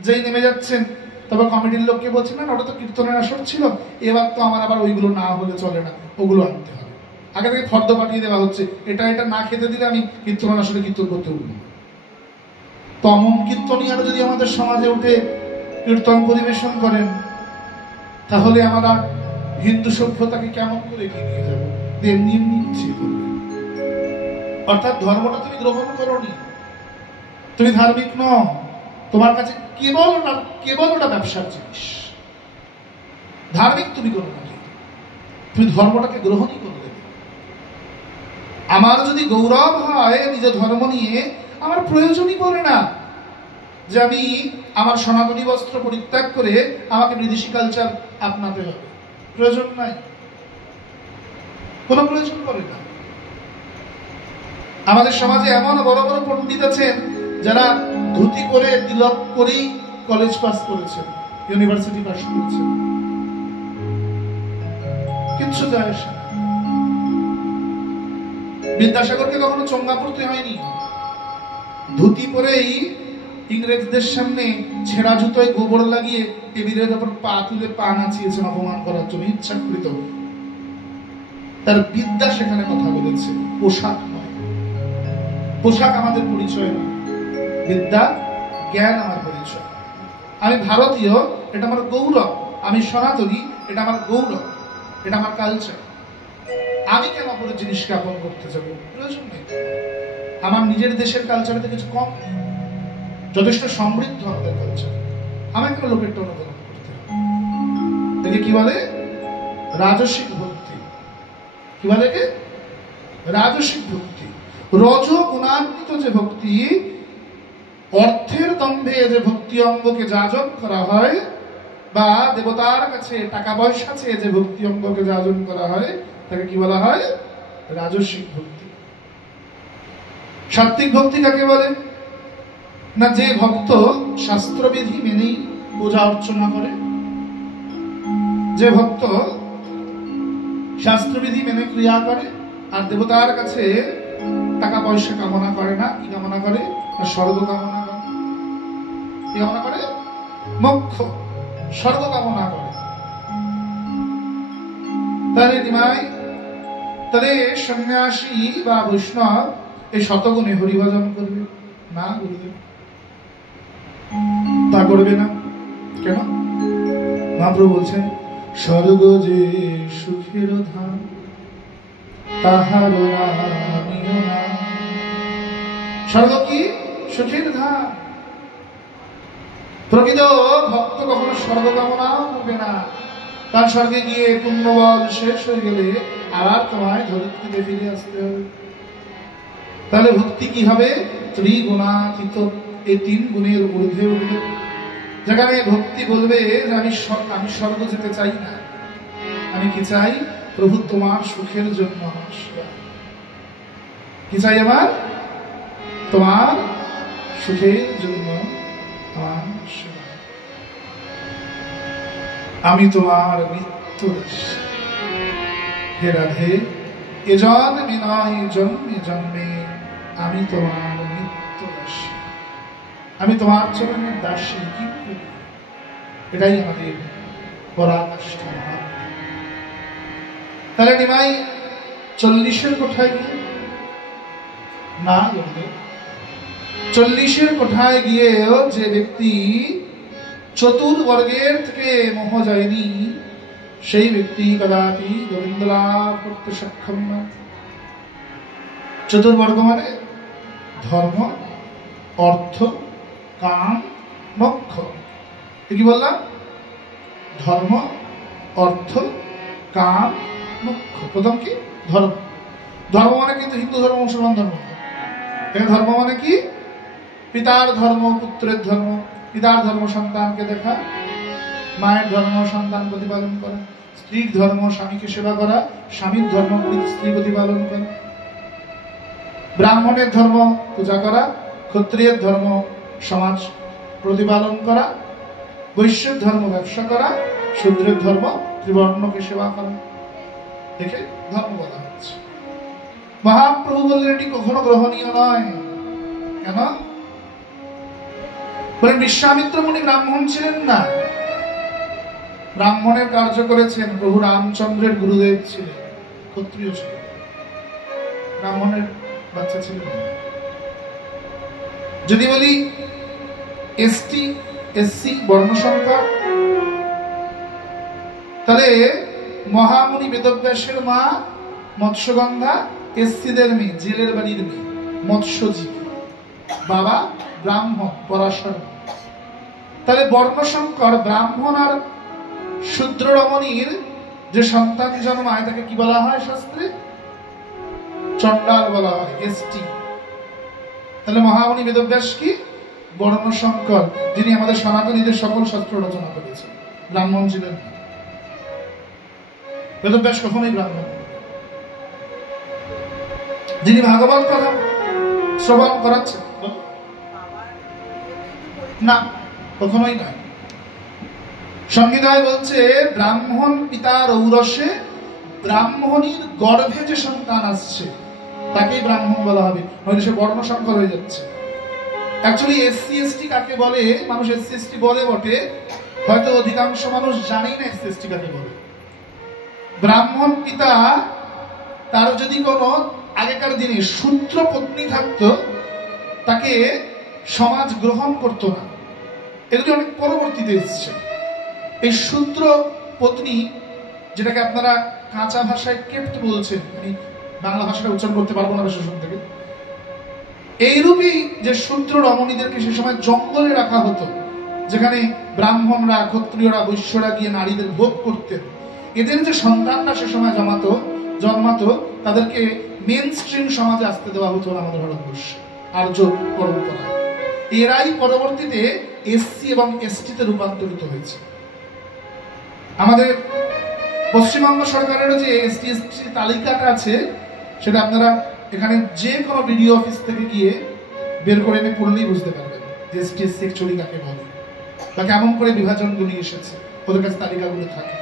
যেই নেমে যাচ্ছেন তবে কমিটির লোককে বলছেন না ওটা তো কীর্তনের আসর ছিল, এবার তো আমার আবার ওইগুলো না হলে চলে না, ওগুলো আনতে হবে। আগে থেকে ফর্দ পাঠিয়ে দেওয়া হচ্ছে, এটা না খেতে দিলে আমি কীর্তনের আসরে কীর্তন করতে উঠব। তো অমন কীর্তনীয়ারা যদি আমাদের সমাজে উঠে কীর্তন পরিবেশন করেন, তাহলে আমরা হিন্দু সভ্যতাকে কেমন করে এগিয়ে নিয়ে যাবো, এমনি এমনি ইচ্ছে করবে। অর্থাৎ ধর্মটা তুমি গ্রহণ করোনি, তুমি ধার্মিক নও, তোমার কাছে কেবল ওটা ব্যবসার জিনিস। ধার্মিক তুমি করো না, তুমি ধর্মটাকে গ্রহণই করবে। আমার যদি গৌরব হয় নিজ ধর্ম নিয়ে, আমার প্রয়োজনই পড়ে না যে আমি আমার সনাতনী বস্ত্র পরিত্যাগ করে আমাকে বিদেশি কালচার আপনাতে হবে। প্রয়োজন নাই, কোনো প্রয়োজন পড়ে না। আমাদের সমাজে এমন বড় বড় পণ্ডিত আছেন যারা ধুতি করে তিলক করেই কলেজ পাস করেছেন, ইউনিভার্সিটি পাস করেছেন, কিচ্ছু যায় আসে না। বিদ্যাসাগরকে কখনো চঙ্গা পড়তে হয়নি, ধুতি পরেই ইংরেজদের সামনে ছেঁড়া জুতোয় গোবর লাগিয়ে টেবিলের উপর পা তুলে পা নাচিয়েছেন অপমান করার জন্য, ইচ্ছাকৃত। তার বিদ্যা সেখানে কথা বলেছে, পোশাক নয়। পোশাক আমাদের পরিচয় নয়, বিদ্যা জ্ঞান আমার পরিচয়। আমি ভারতীয়, এটা আমার গৌরব। আমি সনাতনী, এটা আমার গৌরব, এটা আমার কালচার। আমি কেন অপরের জিনিসকে আপন করতে যাবো? প্রয়োজন নেই। আমার নিজের দেশের কালচারে কিছু কম নেই, যথেষ্ট সমৃদ্ধ আমাদের কালচার। আমাকে কেন লোকেরটা অনুকরণ করতে হবে? একে কি বলে? রাজসিক ভক্তি। কি বলে একে? রাজসিক ভক্তি। রজ গুণান্বিত যে ভক্তি, অর্থের দম্ভে যে ভক্তি অঙ্গকে যাজন করা হয়, বা দেবতার কাছে টাকা পয়সা চেয়ে যে ভক্তি অঙ্গকে যাজন করা হয়, তাকে কি বলা হয়? রাজসিক ভক্তি। সাত্ত্বিক ভক্তি কাকে বলে? না, যে ভক্ত শাস্ত্রবিধি মেনেই পূজা অর্চনা করে, যে ভক্ত শাস্ত্রবিধি মেনে ক্রিয়া করে আর দেবতার কাছে টাকা পয়সা কামনা করে না। কি কামনা করে? স্বর্গ কামনা করে। কি কামনা করে? মোক্ষ, স্বর্গ কামনা করে। তাহলে নিমাই, তাহলে সন্ন্যাসী বা বৈষ্ণব এই শতগুণে হরিভজন করবে না? গুরুদেব তা করবে না কেন? মহাপ্রভু বলছেন, স্বর্গ যে সুখের ধাম, তাহার নামিও না। স্বর্গ কি? সুখের ধাম। প্রকৃত ভক্ত কখনো স্বর্গ কামনাও করবে না। তার স্বর্গে গিয়ে পুণ্যবল শেষ হয়ে গেলে আবার তোমায় ধরিত্রীতে ফিরে আসতে হবে। তাহলে ভক্তি কি হবে? ত্রিগুণাতীত, এই তিন গুণের ঊর্ধ্বে উঠবে। যেখানে ভক্তি বলবে যে আমি স্বর্গ যেতে চাই না, আমি কি চাই? প্রভু তোমার সুখের জন্য আমার সেবা। কি চাই আমার? তোমার সুখের জন্য আমার সেবা। আমি তোমার নিত্য দাসী। হে রাধে, এ জন্মে নয় জন্মে জন্মে আমি তোমার নিত্য দাসী। আমি তোমার চরণের দাসী। কি করি? এটাই আমাদের পরাকাষ্ঠা। তাহলে নিমাই 40-এর কোঠায় গিয়ে না, 40-এর কোঠায় গিয়েও যে ব্যক্তি চতুর্বর্গের থেকে মোহ যায়নি, সেই ব্যক্তি কদাপি গোবিন্দ লাভ করতে সক্ষম না। চতুর্বর্গ মানে ধর্ম, অর্থ, কাম, মোক্ষ। কি বললাম? ধর্ম, অর্থ, কাম, মোক্ষ। প্রথম কি? ধর্ম। ধর্ম মানে কিন্তু হিন্দু ধর্ম, মুসলমান ধর্ম। ধর্ম মানে কি? পিতার ধর্ম, পুত্রের ধর্ম। পিতার ধর্ম সন্তানকে দেখা, মায়ের ধর্ম সন্তান প্রতিপালন করা, স্ত্রীর ধর্ম স্বামীকে সেবা করা, স্বামীর ধর্ম স্ত্রী প্রতিপালন করা, ব্রাহ্মণের ধর্ম পূজা করা, ক্ষত্রিয়ের ধর্ম সমাজ প্রতিপালন করা, বৈশ্যের ধর্ম ব্যবসা করা, শূদ্রের ধর্ম ত্রিবর্ণকে সেবা করা। দেখে ধর্ম বলা হচ্ছে। মহাপ্রভু বললেন এটি কখনো গ্রহণীয় নয়। কেন? বলেন বিশ্বামিত্র মুনি ব্রাহ্মণ ছিলেন না, ব্রাহ্মণের কার্য করেছেন। প্রভু রামচন্দ্রের গুরুদেব ছিলেন, ক্ষত্রিয় ছিলেন, ব্রাহ্মণের বাচ্চা ছিলেন। যদি বলি ST SC বর্ণ সংখ্যা, তাহলে মহামুনি বেদব্যাসের মা মৎস্যগন্ধা, এসসিদের মেয়ে, জেলের বাড়ির মেয়ে, মৎস্যজীবী, বাবা ব্রাহ্মণ পরাশর। তাহলে বর্ণশঙ্কর ব্রাহ্মণ আর শূদ্র রমণীর যে সন্তান জন্মায় তাকে কি বলা হয় শাস্ত্রে? চণ্ডাল বলা হয়, এসটি। তাহলে মহামুনি বেদব্যাস কি? বর্ণশঙ্কর, যিনি আমাদের সনাতনীদের সকল শাস্ত্র রচনা করেছেন, ব্রাহ্মণ ছিলেন। বেদব্যাস কখনোই ব্রাহ্মণ। যিনি ভাগবত কথা শ্রবণ করাচ্ছেন, না, কখনোই নয়। সংহিতায় বলছে ব্রাহ্মণ পিতার ঔরসে ব্রাহ্মণীর গর্ভে যে সন্তান আসছে তাকেই ব্রাহ্মণ বলা হবে, নইলে সে বর্ণশঙ্কর হয়ে যাচ্ছে। অ্যাকচুয়ালি এসসি এসটি কাকে বলে, মানুষ এসসি এসটি বলে বটে, হয়তো অধিকাংশ মানুষ জানেই না এসসি এসটি কাকে বলে। ব্রাহ্মণ পিতা, তার যদি কোনো আগেকার দিনে শূদ্র পত্নী থাকতো, তাকে সমাজ গ্রহণ করতো না। এগুলি অনেক পরবর্তীতে এসছে। এই শূদ্র পত্নী, যেটাকে আপনারা কাঁচা ভাষায় কেপ্ট বলছেন, আমি বাংলা ভাষাটা উচ্চারণ করতে পারবো না বিশেষণ থেকে, এইরূপই যে শূদ্র রমণীদেরকে সে সময় জঙ্গলে রাখা হতো, যেখানে ব্রাহ্মণরা, ক্ষত্রিয়রা, বৈশ্যরা গিয়ে নারীদের ভোগ করতেন। এদের যে সন্তানরা সে সময় জন্মাতো, তাদেরকে মেন স্ট্রিম সমাজে আসতে দেওয়া হতো না আমাদের ভারতবর্ষে, আর্য পরম্পরা। এরাই পরবর্তীতে এসসি এবং এসটিতে রূপান্তরিত হয়েছে। আমাদের পশ্চিমবঙ্গ সরকারের যে এসটি এসটি তালিকাটা আছে, সেটা আপনারা এখানে যে কোনো বিডিও অফিস থেকে গিয়ে বের করে এনে পড়লেই বুঝতে পারবেন যে এসটি এসসি অ্যাকচুয়ালি কাকে বলে বা কেমন করে বিভাজনগুলি এসেছে, ওদের কাছে তালিকাগুলো থাকে,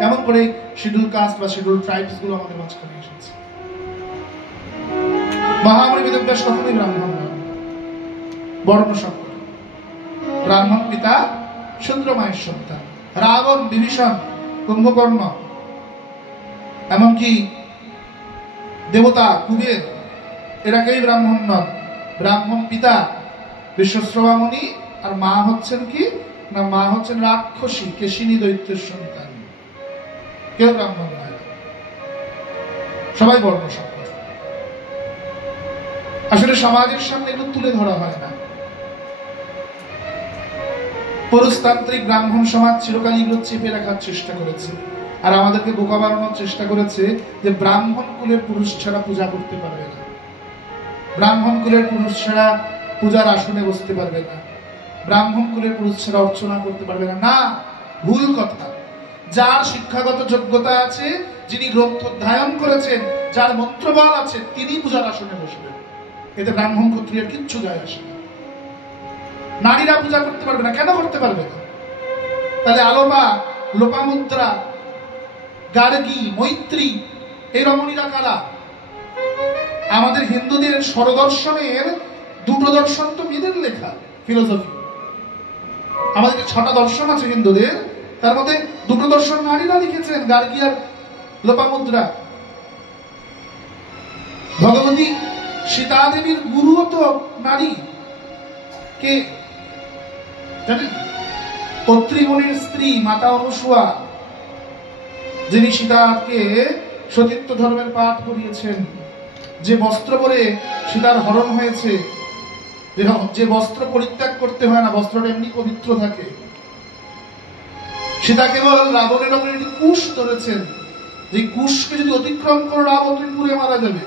কেমন করে শিডিউল কাস্ট বা শিডিউল ট্রাইবস গুলো আমাদের মাঝখানে এসেছে। মহামুনি বেদব্যাস কখনোই ব্রাহ্মণ নয়, বর্ণশঙ্কর। ব্রাহ্মণ পিতা, শূদ্র মায়ের সন্তান। রাবণ, বিভীষণ, কুম্ভকর্ণ, এমনকি দেবতা কুবের, এরা কেউই ব্রাহ্মণ নন। ব্রাহ্মণ পিতা বিশ্বশ্রবামণি, আর মা হচ্ছেন কি না, মা হচ্ছেন রাক্ষসী কেশিনী দৈত্যের সন্তান। কেউ ব্রাহ্মণ নয়, সবাই বর্ণশঙ্কর। আসলে সমাজের সামনে এগুলো তুলে ধরা হয় না। পুরুষতান্ত্রিক ব্রাহ্মণ সমাজ চিরকালই এগুলো চেপে রাখার চেষ্টা করেছে, আর আমাদেরকে বোকা বানানোর চেষ্টা করেছে যে ব্রাহ্মণ কুলের পুরুষ ছাড়া পূজা করতে পারবে না, ব্রাহ্মণ কুলের পুরুষ ছাড়া পূজার আসনে বসতে পারবে না, ব্রাহ্মণ কুলের পুরুষ ছাড়া অর্চনা করতে পারবে না। না, ভুল কথা। যার শিক্ষাগত যোগ্যতা আছে, যিনি গ্রন্থ অধ্যয়ন করেছেন, যার মন্ত্রবল আছে, তিনি পূজার আসনে বসবেন। এতে ব্রাহ্মণ ক্ষত্রিয়ের কিচ্ছু যায় আসে না। নারীরা পূজা করতে পারবে না, কেন করতে পারবে না? তাহলে আলোপা, লোপামুদ্রা, গার্গী, মৈত্রী, এই রমণীরা কারা? আমাদের হিন্দুদের স্বরদর্শনের দুটো দর্শন তো মেয়েদের লেখা, ফিলোসফি। আমাদের 6টা দর্শন আছে হিন্দুদের, তার মধ্যে দুটো দর্শন নারীরা লিখেছেন, গার্গী আর লোপামুদ্রা। ভগবতী সীতা দেবীর গুরুও তো নারী। কে জানেন? অত্রি মুনির স্ত্রী মাতা অনুসূয়া, যিনি সীতাকে সতীত্ব ধর্মের পাঠ করিয়েছেন। যে বস্ত্র পরে সীতার হরণ হয়েছে, যে বস্ত্র পরিত্যাগ করতে হয় না, বস্ত্রটা এমনি পবিত্র থাকে। সীতা কেবল রাবণের ওপরে একটি কুশ ধরেছেন, যে কুশকে যদি অতিক্রম করে রাবণ পুড়ে মারা যাবে।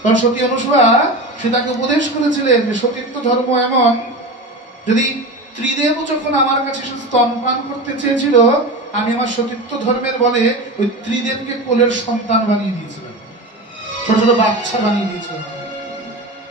কারণ সতী অনুসূয়া সীতাকে উপদেশ করেছিলেন যে সতীত্ব ধর্ম এমন, যদি ত্রিদেব যখন আমার কাছে স্তনপান করতে চেয়েছিল, আমি আমার সতীত্ব ধর্মের বলে ওই ত্রিদেবকে কোলের সন্তান বানিয়ে দিয়েছিলাম, ছোট ছোট বাচ্চা বানিয়ে দিয়েছিলাম।